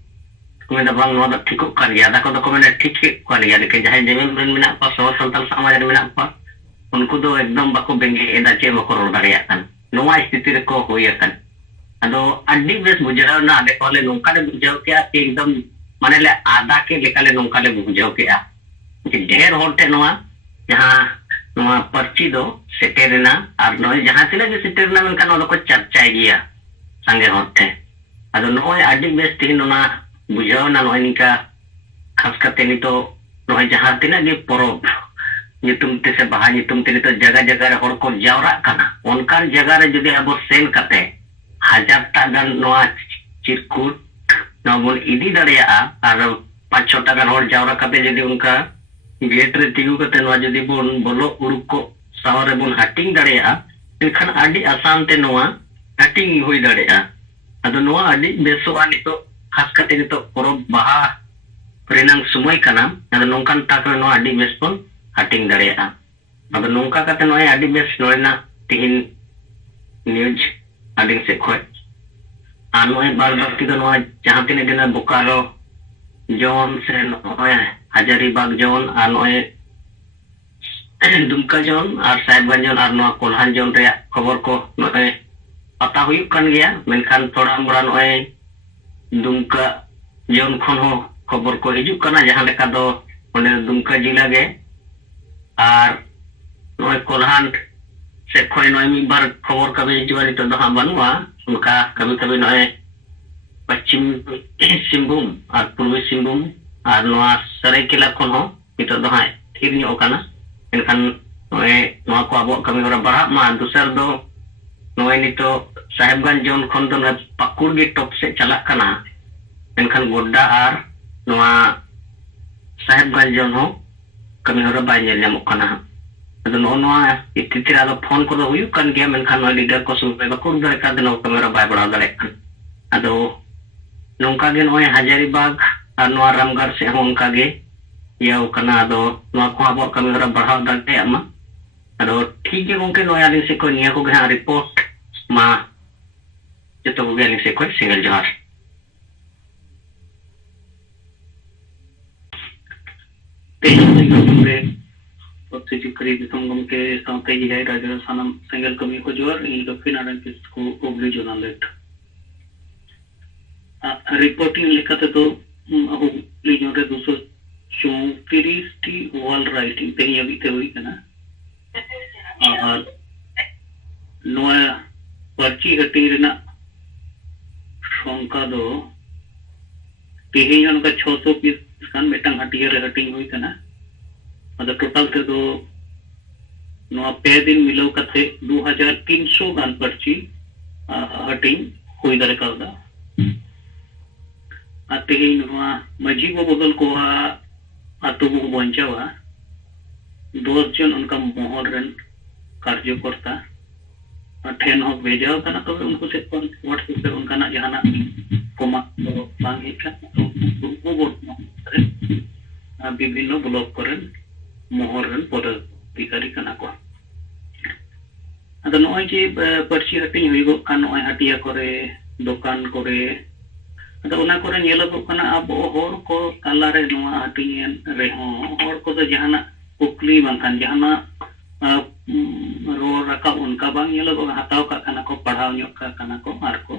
Kemudian bang no ada tikuk kan ya, ada kau dokumen tikik kan ya, dekat jahe jemin berin minak pas soal santal sama jadi minak pas, unku do ekdom baku bengi eda cie baku rol karya kan, nuai istiti reko hoya kan, ado adi bes bujau na ade kole nungka de bujau kia ekdom mana le ada ke lekale nungka le bujau kia, jadi ढेर होते nuah, जहाँ nuah पर्ची दो सेटेरना और nuah जहाँ से लगे सेटेरना में kan orang ko चर्चा गया, संगे होते, ado nuah adi bes तीन nuah बुझाओ ना नोय निका खास करते नहीं तो नोय जहां तिना गे परब नितुम ते से बाहा नितुम ते तो जगह जगह रे हर को जावरा काना उनकान जगह रे जदि अब सेन कते 1000 टाका नोआ चिरकुट नोबन इदी दड़िया और 5-6 टाका हर जावरा कते जदि उनका गेट रे तिगु कते नोआ जदि बोन बोलो उरुक को सावर रे बोन हटिंग दड़िया इनखान आडी आसान ते नोआ हटिंग होई दड़िया अदो नोआ आडी बेसोआ नितो खास करते तो परब बाहा परिणाम समय कना अदो नोंकान ताकरे नो आडी बेस पन हटिंग दड़िया अदो नोंका कते नो आडी बेस नोयना तीन न्यूज आडिंग से खोय आनोय बार बाकी तो नो जहां तिने दिन बोकारो जोन से नोय हजारीबाग जोन आनोय दुमका जोन और साहेबगंज जोन और नो कोल्हान जोन रे खबर को नोय पता हुई कन गया मेनखान थोड़ा बड़ा नोय दुमका जोन खन हो खबर को हिजु कना जहां लेका दो ओने दुमका जिला गे और नोय कोल्हान से खोय नोय मी बार खबर कबे हिजुआनी तो दहा बनुआ उनका कभी कभी नोय पश्चिम सिंहभूम और पूर्वी सिंहभूम और नोआ सरायकेला खन हो इतो दहा ठीक नी ओकाना एनखान नोय नोआ को अब कमी होरा बड़ा मा दूसर दो नोय नितो साहेबगंज जोन खन दो पाकुड़ गे टॉप से चला कना एनखान गोड्डा और नोआ साहेबगंज जोन हो कमी होरा बाय नेल नामो कना अदो नोआ इतितिरा दो फोन को दो हुयु कन गे मेनखान नोय लीडर को सुबे बाकुड़ दरे का दनो कमी होरा बाय बड़ा दरे कन अदो नोंका गे नोय हजारीबाग और नोआ रामगढ़ से हो उनका गे याव कना अदो नोआ को अब कमी होरा बढ़ाव दरे अमा Ado ठीक है गongke noya ling se ko niya ko gana report ma jeto ko ling se ko single johar Kari Disam gongke saute jihai raja sanam single kami ko johar in dopin aran kisku obli journalist reporting lekate to abu lijon re 234 T wall writing te yabi te hui kana और नोआ पर्ची हटी रेना संख्या दो तेहें उनका 600 piece कान मेटंग हटिया रे हटिंग हुई कना अदर टोटल ते दो नोआ पे दिन मिलाव कते 2300 गान पर्ची हटिंग हुई दरे कालदा तेहें नोआ मजी को बदल को आतो को बंचावा 10 जन उनका मोहर रन कार्यकर्ता ठेन हो भेजा कना तो उनको से व्हाट्सएप पे उनका ना जहाना कोमा बांग हेका उनको विभिन्न ब्लॉग करें मोहरन पदाधिकारी कना को अदो नय जे पर्ची हटिंग हुइगो कान नय हटिया करे दुकान करे अदो उना करे नेलगो कना अब होर को ताला रे नोआ हटिंग रे हो होर को तो जहाना कुकली बांखान जहाना रो रखा उनका बांग ये लोग हटाओ का खाना को पढ़ाओ न्यों का खाना को आर को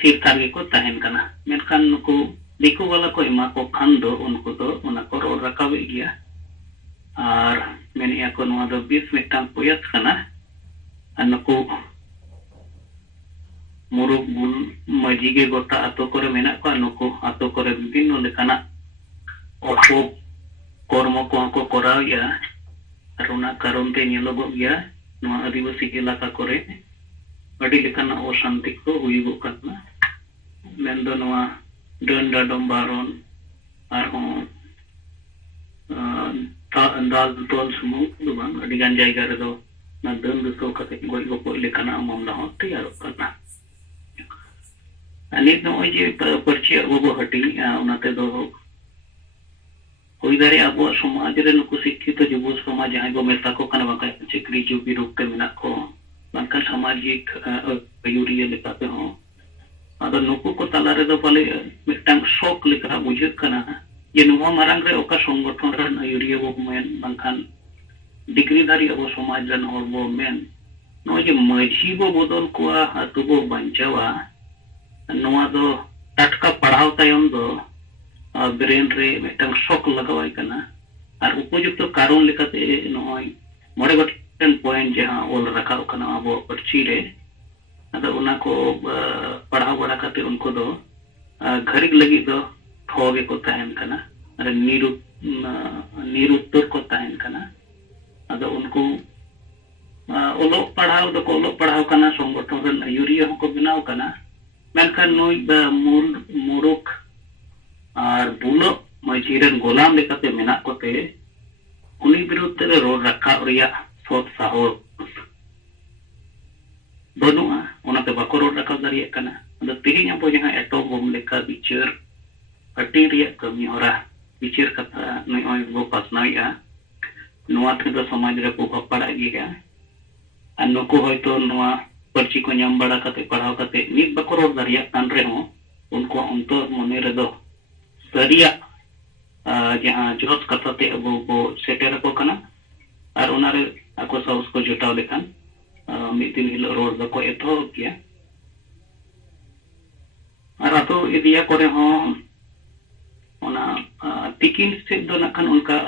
ठीक ठाक को तहन करना मेनखान नुको दिको वाला को इमा को खान दो उनको तो उना को रो रखा भी गया और मैंने या को नवा दो 20 मिनट पुयस करना अनको मुरुक बुल मजीगे गोटा आतो करे मेना को नुको आतो करे विभिन्न लेकाना ओको कर्म को कराव या रोना कारण ते नेलोगो गया नवा आदिवासी इलाका करे अडी लेकाना अशांति को हुइगो कना मेंदो नवा डंडा डंबारन आर हो अंदाज तोल सुमु दुबान अडी गान जायगा रे दो ना दन दुसो कते गोय गो लेकाना मामला हो तैयार करना अनित नोय जे पर्ची अबो हटी उनाते दो हुई दारे अब समाज रे नुकु शिक्षित युवा समाज जहां गो मेता को कना बाका चक्री जो भी रूप ते मेना को बाका सामाजिक अयुरिया लेकाते हो अदो नुकु को तला रे दो पाले मिटांग शौक लेका बुझे कना ये नुवा मारंग रे ओका संगठन रे अयुरिया बो मेन बांखान डिग्री दारी अब समाज रन और बो मेन नो जे मजी बो बदल को आतु बो बंचावा नुवा दो टटका पढ़ाव तायम दो ब्रेन रे मिटांग शॉक लगावाय कना और उपयुक्त कारण लेकाते नय मोड़े गठन पॉइंट जहां ओल रखाव कना अब पर्ची रे अदा उना को पढ़ाव बड़ा काते उनको दो घरिक लगी दो ठोगे को तहन कना अरे निरुत्तर को तहन कना अदा उनको ओलो पढ़ाव कना संगठन रन यूरिया को बनाव कना मेनखान नय मुरुक और बुलो मजीरन गोलाम लेकाते मेना कोते उनी विरुद्ध रे रोड रखा रिया सोत साहस बनुआ ओनाते बाको रोड रखा दारिया कना अद तिहिं अब जहां एटो बम लेका विचार हटी रिया कमी होरा विचार कथा नय गो पासनाइया नोआ थे दो समाज रे को पड़ा गया अनको होयतो नोआ पर्ची को नाम बड़ा कते पढ़ाव कते नित बाको रोड दारिया कान रे हो उनको अंतर मने रे दो सरिया जहां जोस कथा ते अब को सेटर को कना और उनारे आको साउस को जुटाव लेखान मिदिन हिलो रोड दो को एतो किया और आतो इदिया करे हो ओना तिकिन से दो नखान उनका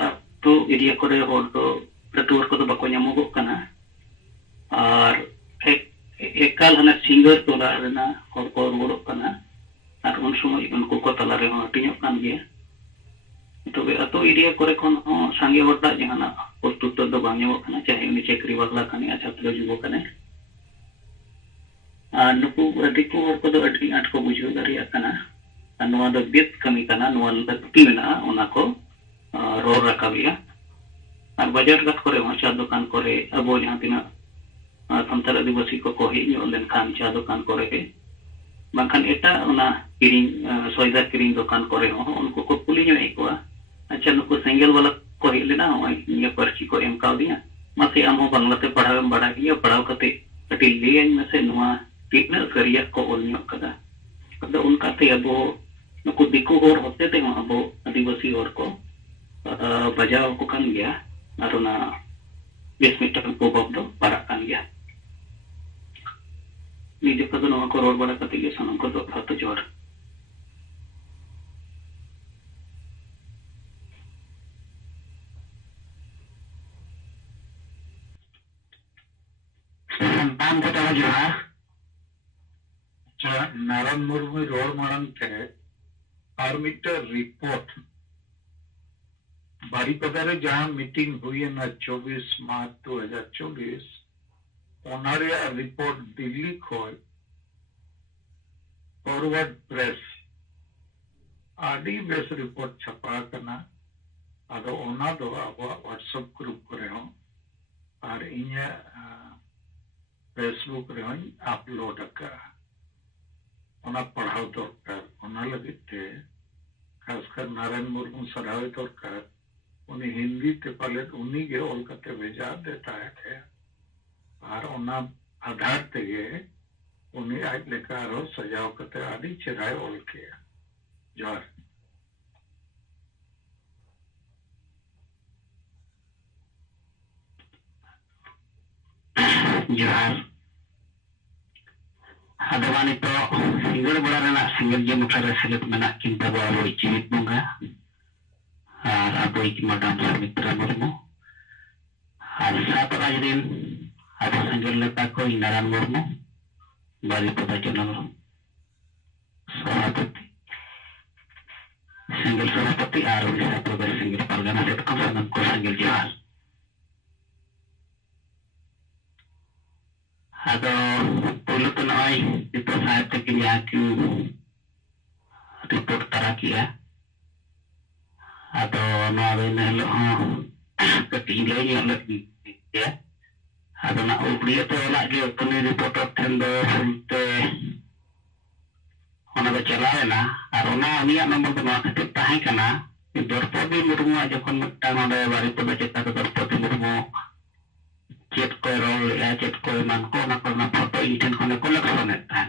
तो इदिया करे हो तो प्रतोर को तो बको न्यामोगो कना और एकाल हना सिंगर तोला रेना और को रोड कना और उन समय उनको को तला रे हटियो कान गया तो बे अतो एरिया करे कोन सांगे वटा जहाना प्रस्तुत दो बांगयो कना चाहे उनी चक्री वाला कने छात्र जुगो कने आ नुकु दिको और को दो अटकी आट को बुझो दरिया कना नोआ दो बेत कमी कना नोआ लक्ति मेना ओना को रोड रखाबिया और बाजार गत करे चा दुकान करे अबो जहां तिना संताल आदिवासी को हिजो लेन खान चा दुकान करे बांखान एटा ओना किरिंग सोयदा किरिंग दुकान करे हो उनको को पुली जो एकवा अच्छा नुको सिंगल वाला को हेज लेना ये पर्ची को एम काउदिया मासे आम बांग्लाते पढ़ाव बड़ा गया पढ़ाव कते कटी ले में नुआ तीन सरिया को ओल कदा अदो उनका ते अब नुकु दिकु होर होते ते अब आदिवासी होर को बजाव को कान गया और ना बेस मिटन को बब्दो पड़ा कान गया निजे पद नुआ को रोड बड़ा कते ये सनम को दो हाथ जोड़ नाम बताओ जो है नारायण मुर्मू रोड मारंग थे और मीटर रिपोर्ट बारीपदा जहां मीटिंग हुई है ना 24 मार्च 2024 ओनारे रिपोर्ट दिल्ली खोल फॉरवर्ड प्रेस आदि बेस रिपोर्ट छपा करना आदो ओना दो अब व्हाट्सएप ग्रुप करे हो और इन्हें फेसबुक रे हूँ अपलोड का ओना पढ़ाव दरकार ओना लगे थे खासकर नारायण मुर्मू सराव दरकार उन्हें हिंदी ते पाले उन्हीं के ओल कते भेजा देता है थे और ओना आधार ते ये उन्हें आज लेकर हो सजाव कते आदि चिराय ओल के जोर जोहार अदवानी तो सिंगल बड़ा रेना सिंगल जे मुठारे सेलेक्ट मेना किंता बा वो जीवित बुंगा और अब एक मैडम सुमित्रा मुर्मू और सात राजदीन अब सिंगल लेता कोई नारायण मुर्मू बारीपदा जनरल सभापति सिंगल सभापति और उड़ीसा प्रदेश सिंगल पारगना सेट को सनम को सिंगल जोहार अदो पुलु तो नॉय इतो साहित्य के लिए की रिपोर्ट करा किया अदो नॉवे ने लो कटी ले ये लगी है अदो ना उपरिय तो लागे अपने रिपोर्ट ठंडो सुनते होना तो चला है ना और ना उनिया नंबर तो ना कटे ताहे कना द्रौपदी मुर्मू जखन मिट्टा नोडे बारीपदा चेता द्रौपदी मुर्मू चेट को रोल या चेट को मान को ना फोटो इंटेन को कलेक्शन है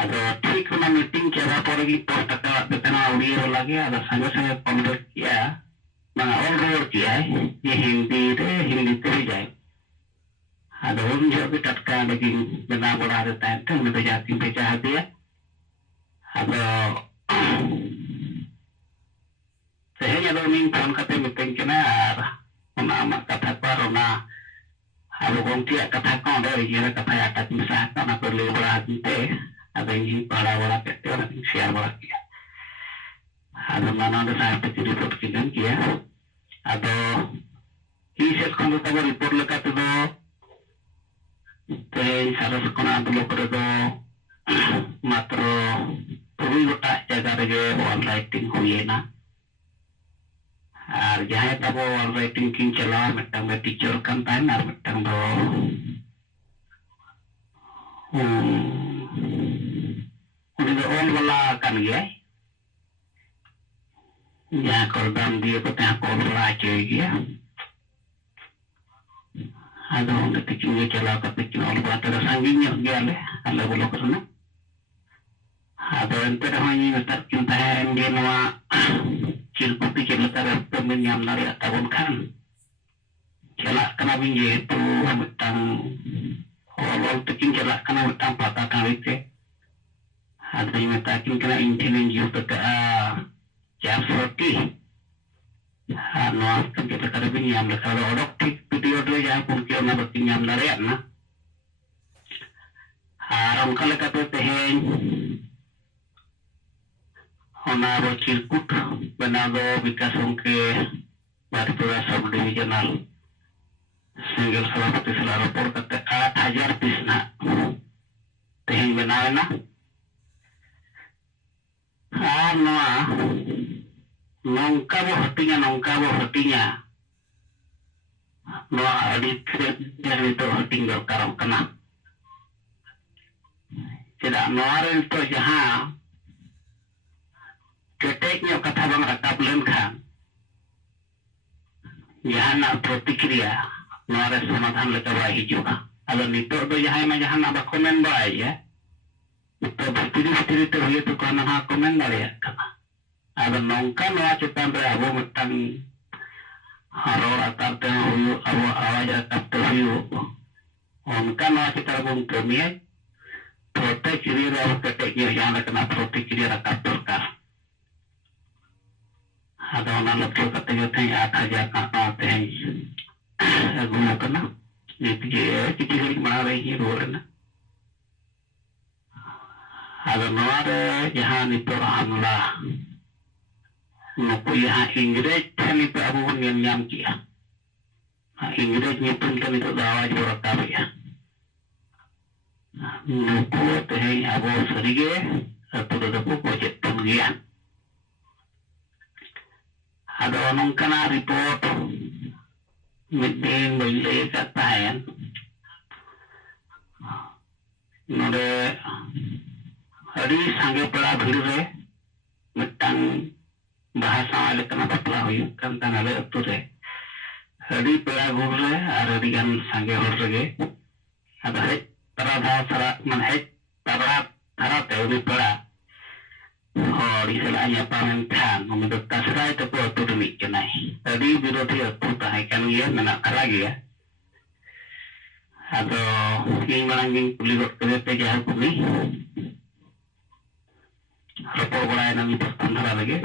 अदो ठीक ना मीटिंग चला पड़ेगी पोस्ट का बेतना उड़िए लगे अदो संगे संगे कन्वर्ट किया ना ऑल रोड किया है ये हिंदी ते ही जाए अदो उन जो भी टटका लेकिन बना बड़ा देता है तो उन्हें भेजा दिया अदो सही अदो नी फोन करते मीटिंग के ना ओना कथा पर ओना अब गोंतिया कथा को दे ये कथा आटा मिसा ना को ले बड़ा दिते अब ये बड़ा बड़ा कहते और शेयर बड़ा किया अब मानो ने साहब की रिपोर्ट की गन किया अब ही से को तो रिपोर्ट लगा तो ते सारा कोना तो करे तो मात्र पूरी गोटा जगह रे ऑन राइटिंग हुई ना और जहाँ तब ऑल राइटिंग किन चला मिट्टंग में टीचर kan tahan और मिट्टंग दो उन्हें तो ऑल वाला kan गया यहाँ कर दाम दिए तो ત્યાં कॉल वाला आके गया ada उन्हें टीचिंग में चला का टीचिंग ऑल वाला तेरा संगीन योग गया ले अलग बोलो करना ada ente ramai metar kita yang dia nama Cilputi kita rekomend yang nari tahun kan celak kena binje itu metang holol tekin celak kena metang patah kali ke ada yang metakin kena intinen juga ke jam roti anu kan kita kada binje yang kalau odok tik video tu yang pun kita nak bertinjam nari na haram kalau kata tehen होना वो चिरकुट बना दो विकास के Baripada sub divisional single सभापति से report करते 8,000 piece ना तेही बनावे ना और नौका वो हटिया नौआ अड़ी जरी तो हटिंग दरकार कना चेदा नौआ रे तो जहां केटेक ᱧᱚᱜ ᱠᱟᱛᱷᱟ ᱵᱟᱝ ᱨᱟᱠᱟᱵ ᱞᱮᱱᱠᱷᱟᱱ जहाना प्रतिक्रिया नोरे समाधान लेकर बाय हिजुगा अगर नितो दो जहां में जहाना बा कमेंट बाय है तो भीतरी तो हुए तो कहना हाँ कमेंट दाड़े कना अगर नौका नवा चितान रे अबो मिटन रोड आकारते हुए अब आवाज रखते हुए उनका नवा चितान बन कमिए प्रतिक्रिया अब कटे की जहां रखना प्रतिक्रिया रखा दरकार ada orang lebih kata-kata yang akan jaga apa yang gunakan dia kita mana lagi rolnya ada nomor yang itu hamlah nuku yang Inggris kan itu abu yang kia Inggris nyipun kan itu dawa juara tahu ya nuku teh abu serige atau dapat projek pengian ada orang kena report meeting boleh kata ya nore hari sangat pernah berdua metang bahasa ada kena bapla huyu kan tanah le tu re hari pernah berdua ada dengan sangat berdua ada hari terada manhaj terada teori pernah और इसलिए पारंपरिक हम तो कसराय तो तो नहीं करना है अभी विरोधी होता है क्या ये मैंने करा गया अब ये मनांगिंग पुलिस के पे क्या है पुलिस रिपोर्ट बनाए ना भी पसंद आ लगे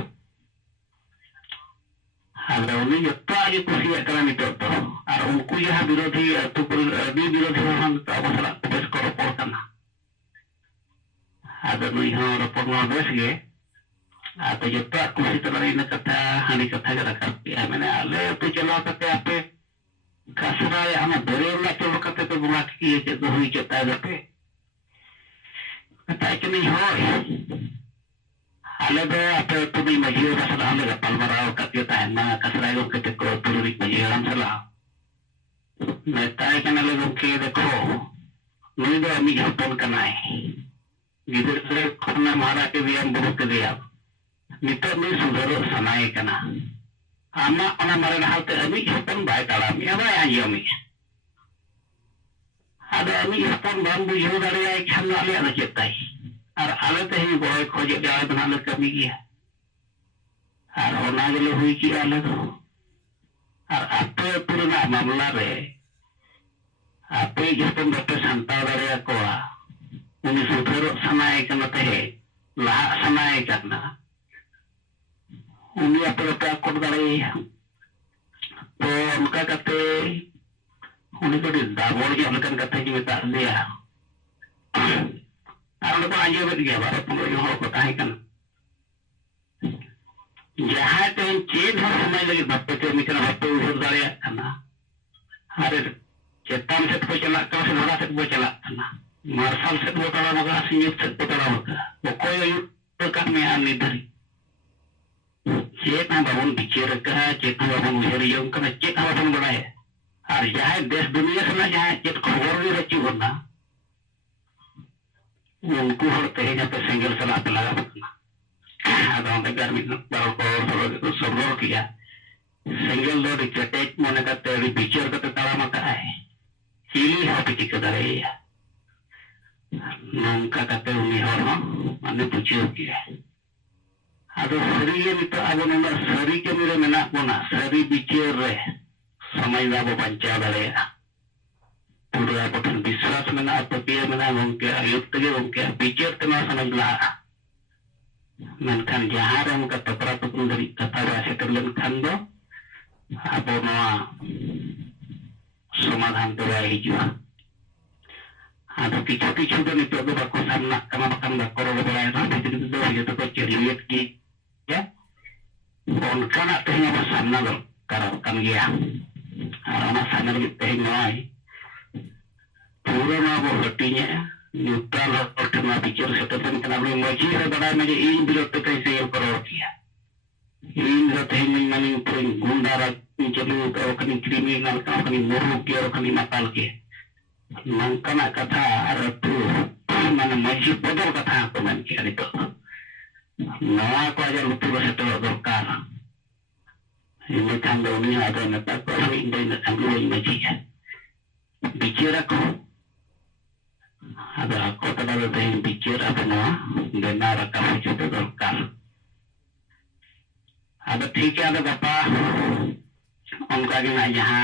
अब उन्हें ये तो आगे कुछ ये करना नहीं तो और उनको यह विरोधी तो अभी विरोधी हम तो अवसर पेश करो रिपोर्ट करना ada nuihan report nobes ge atau jota kursi terlalu ini kata hari kata gerakan ya mana ale tu jalan kata apa kasra ya ama beri nak coba kata tu buat kia je tu hui jota apa kata ini hoi ale do apa tu di majlis kasra ale kapal marau kata tahan mana kasra yo kata ko tu di majlis salah metai kan ale ke dekho nui do ami hapon kanai गिदर से खुना मारा के व्यायाम बहुत दिया नितर में सुधर सनाए कना आमा अना मारे हालते अभी हपन बाय ताला में अब आया अमी ada अमी हपन बंद यो दारे आई खान वाले ada चेताई और आले ते ही बोय खोजे जाए बना ले कमी किया और ओना गले हुई की आले तो और आपे पुरना मामला रे आपे हपन डॉक्टर संता दारे कोआ उन्हें सुधर समाये करना है ला समाये करना उन्हें अपने कोड डाले तो उनका कहते उन्हें तो दागोड़ के हमने कहते हैं कि बता दिया हमने तो आगे बढ़ गया बारे में यो हो पता है करना जहाँ तो चेंज हो समय लगे भट्टे के मित्र भट्टे उधर डाले करना अरे चेतान से तो चला कब से नोड़ा से तो चला करना मार्शल से बोतला मगा संयुक्त से बोतला मगा वो कोई प्रकार में आने धरी चेतना बाबुन बिचेर का चेतना बाबुन उजरी जों का चेतना बाबुन बढ़ाए और जहाँ देश दुनिया से ना जहाँ चेत खबर भी रची होना उनको हरते हैं जहाँ पे सिंगल सलाह पे लगा बकना अगर हम घर में बाल को सबलोर किया सिंगल लोड चटेक मने का तेरी बिचेर का ताला मका है हिली happy चिकदारे nongka kata uni horo mana pucuk ya ada seri yang itu abu nomor seri ke mire menak puna seri bicara re samai labo panca balaya pura apa kan biswas menak apa dia menak mungkin ayat tege mungkin bicara kena samai belah menkan jahar yang kata peratu pun dari kata bahasa terlen kando abu noa समाधान तो वही जो ada kicu-kicu dan itu aku baku sana karena makan bakor lebaran itu gitu kok ceriwet ki ya bon kana tehnya masana lo karena kan dia karena sana gitu tehnya pura na botinya neutral alternatif bicara setelah kena belum wajib ada macam ini bila kita saya koror kia ini tehnya maning poin gundara mencari atau kini kriminal atau kini muruk kia atau kini nakal kia nangkana kata aratu mana masih bodol kata aku nanti itu nah aku aja lupa bahasa itu dokar ini kan ini ada neta kalau ini nak ambil lagi bicara ko ada kota ada yang bicara apa dan nara kamu juga dorkar ada tiga ada apa उनका के ना यहाँ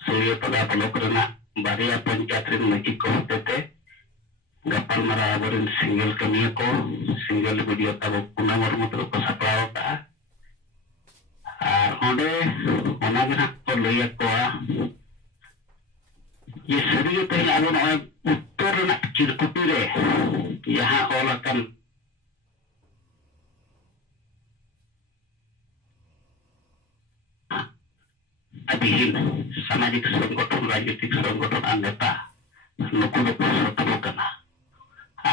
सूर्य पदा पलो करना बारिया पंचायत में को होते थे गप्पल मरा बरिन सिंगल कमिया को सिंगल वीडियो का वो पुनः मरमत को सपड़ा होता और ओंडे ओना के ना तो लिया को ये सूर्य पहले आगे ना उत्तर ना चिरकुटी रे यहाँ ओलाकन अभिहीन सामाजिक संगठन राजनीतिक संगठन अन्यता नुकु नुकु शत्रु करना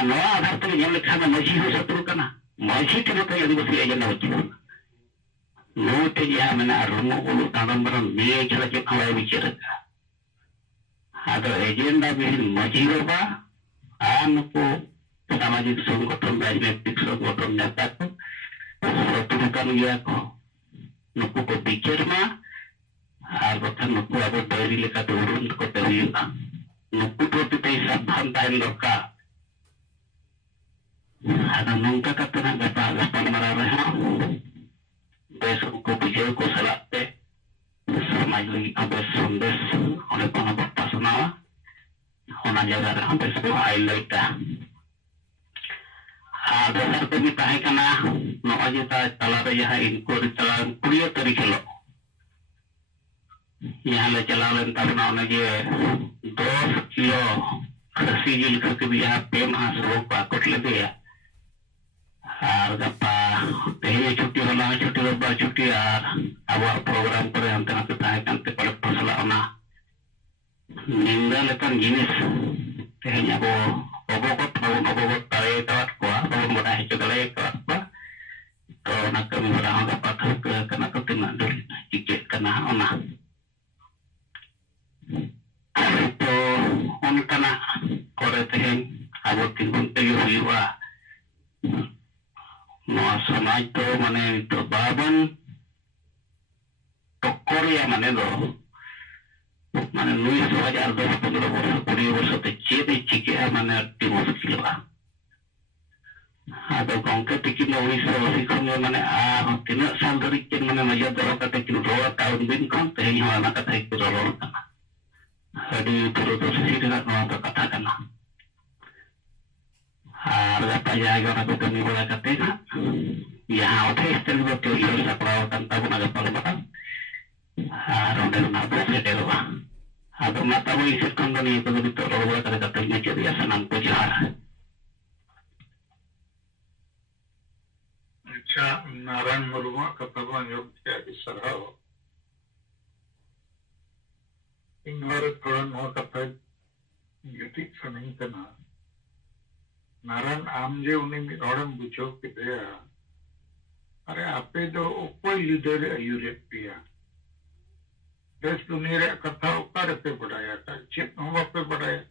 नवा आधार पर ये लिखा है मजी हो शत्रु करना मजी के मतलब आदिवासी एजेंडा होती है नोटे यह मैंने रूमो बोलो तांबरम ये चला के खवाए विचार का आदर एजेंडा भी मजी होगा नुकु सामाजिक संगठन राजनीतिक संगठन नेता को शत्रु कर लिया को नुकु को विचार में और बखन नुकु अब डायरी लेकर उड़न को तरीका नुकु तो ते सावधान ताइन लोका ada nungka katana gapa mara reha besok ko bijay ko salate samaj lagi abe sondes oleh pana bapasna ona jaga reha besok highlight ada sarte ni tahe kana no ajita tala re yaha inquiry tala kuriya tarikhe lo यहाँ ले चला लेन तब ना उन्हें ये 10 kilo खसी जिल करके भी यहाँ पे मास रोग पाकुट ले दिया और जब पहले छुट्टी वाला छुट्टी यार अब प्रोग्राम करे हम तो ना कितना है कंते पलट फसला होना निंदा लेकर जिनिस कहीं वो ओबोगत तारे तवाट को और मोटा है चुकले तवाट को तो ना कमी बड़ा होगा पाथक करना तो तीन डोल टिकट करना होना तो उनका ना करे थे अब तीन पे हुआ नवा समाज तो माने तो बाबन तो कोरिया माने दो माने 2010-15 वर्ष 20 वर्ष ते चेते चिके माने अति मुश्किल बा आदो गंके तिकिन 1980 खन माने आ तीन साल धरि के माने नजर दरो का तिकिन रोवा टाउन बिन कोन ते ही वाला का ते रोवा का अडी पुरो तो सीधे ना नवा कथा करना और apa jaga na ko ni bola katena यहाँ उठे इस तरह के तो ये सपना करता बना के परमात्मा और उन्हें ना बोले देगा अब माता वो इसे कंगन ये तो भी तो रोगा करके तो ये चीज़ ऐसा नाम को जा रहा है अच्छा नारायण मुर्मू का भगवान योग किया इस तरह इन और थोड़ा नौ का था युति नहीं करना नारायण आम जे उन्हें भी औरम बुझो कि दे अरे आपे जो कोई लीडर अयुरे पिया देश दुनिया रे कथा उकार पे बढ़ाया था चित नवा पे बढ़ाया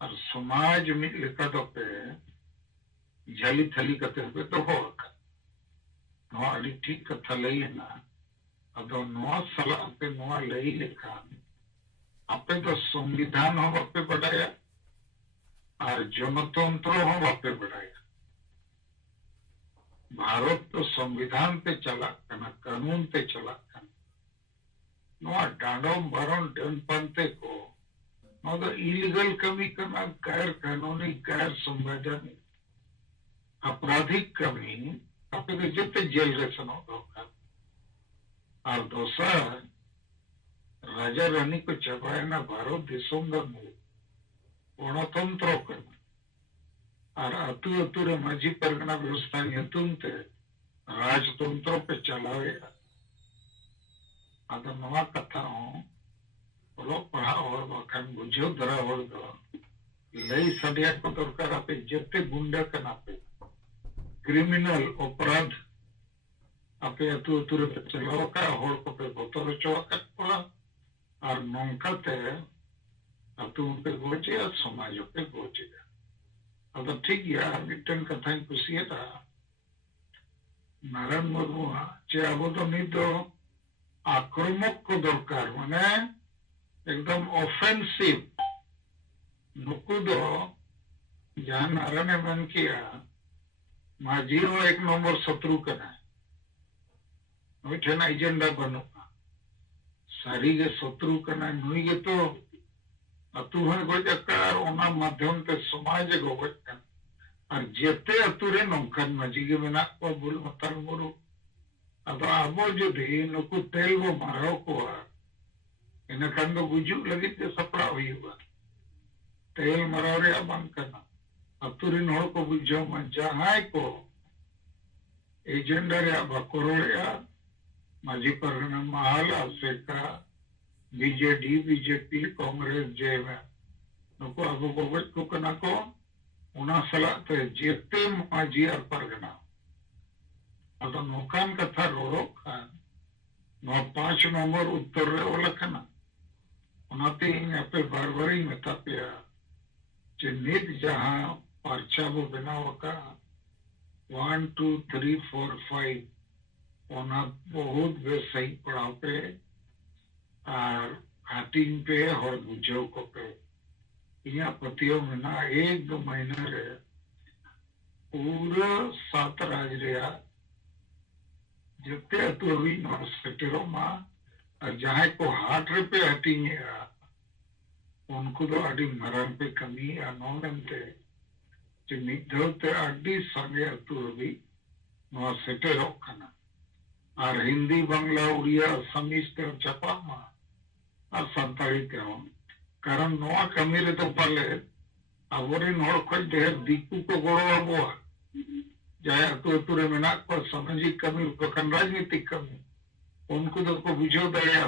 और समाज में लिखा तो पे जाली थली कते पे तो हो नवा अड़ी ठीक कथा लई है ना अब नवा सलाह पे नवा लई लिखा आपे तो संविधान हो पे बढ़ाया और जनतंत्र हो वापे बढ़ाया भारत तो संविधान पे चला करना कानून पे चला करना डांडोम भरण डन पंते को तो इलीगल कमी करना गैर कानूनी गैर संवैधानिक आपराधिक कमी आप जितने जेल रे सनो और दूसरा राजा रानी को चबाया ना भारत देशों का गणतंत्र करना और अतु अतु रे माझी परगना व्यवस्था हेतुनते राजतंत्र पे चलावेगा आदर नवा कथा हो बोलो पढ़ा और बखान बुझो धरा और दो लई सडिया को दरकार आपे जते गुंडा कना पे क्रिमिनल अपराध आपे अतु अतु रे पे चलाव का होड़ को पे बोतल चोका पड़ा और नंकाते अतु पे गोचे और समाज पे गोचेगा अब ठीक है मिटन कथा कुछ था नारायण मुर्मू चे अब तो नित आक्रमक को दरकार माने एकदम ऑफेंसिव नुकु दो जहां नारायण मन किया माझी एक नंबर शत्रु करना ठेना एजेंडा बनुआ सारी गे शत्रु करना नुई गे तो अतु है गजकार ओना माध्यम ते समाज गो गजन और जेते अतु रे नौकन माझी गे मेना को बुल मतार बुरु अब आबो जुदी नुकु तेल वो मारो को इन खान दो गुजु लगी ते सपड़ा हुआ तेल मारो रे बांग करना अतु रे नोड़ को बुझो मन जहां को एजेंडा रे बकोरो रे माझी परगना महल असेका बीजेडी बीजेपी कांग्रेस जे नुकु अब गोगज को कना को उना सला ते जेते माझी और परगना अब नौकान कथा रोड़ो खान 5 नंबर उत्तर रे ओलखना उनाते पे बारबारी मेता पे चिन्हित जहां पर्चा वो बनाव का 1 2 3 4 5 ओना बहुत बेस सही पढ़ाव पे और हाटिंग पे और बुझो को पे यहाँ पतियों में ना 1-2 महीना रे पूरा 7 राज रिया जितने तो अभी नॉर्सेटेरो माँ और जहाँ को हार्ट रे पे हटिंग उनको तो अड़ी मरण पे कमी या नॉनते निधोते अड़ी संगे तो अभी नॉर्सेटेरो खाना और हिंदी बांग्ला उड़िया असमीज ते छपा माँ और संताली ते हों कारण नोआ कमी रे तो पाले अवरी नोड़ खोज ढेर दीकू को गोड़ो अबुआ जाए अतु रे मेना को सामाजिक कमी बकन राजनीतिक कमी उनको तो को बुझो दया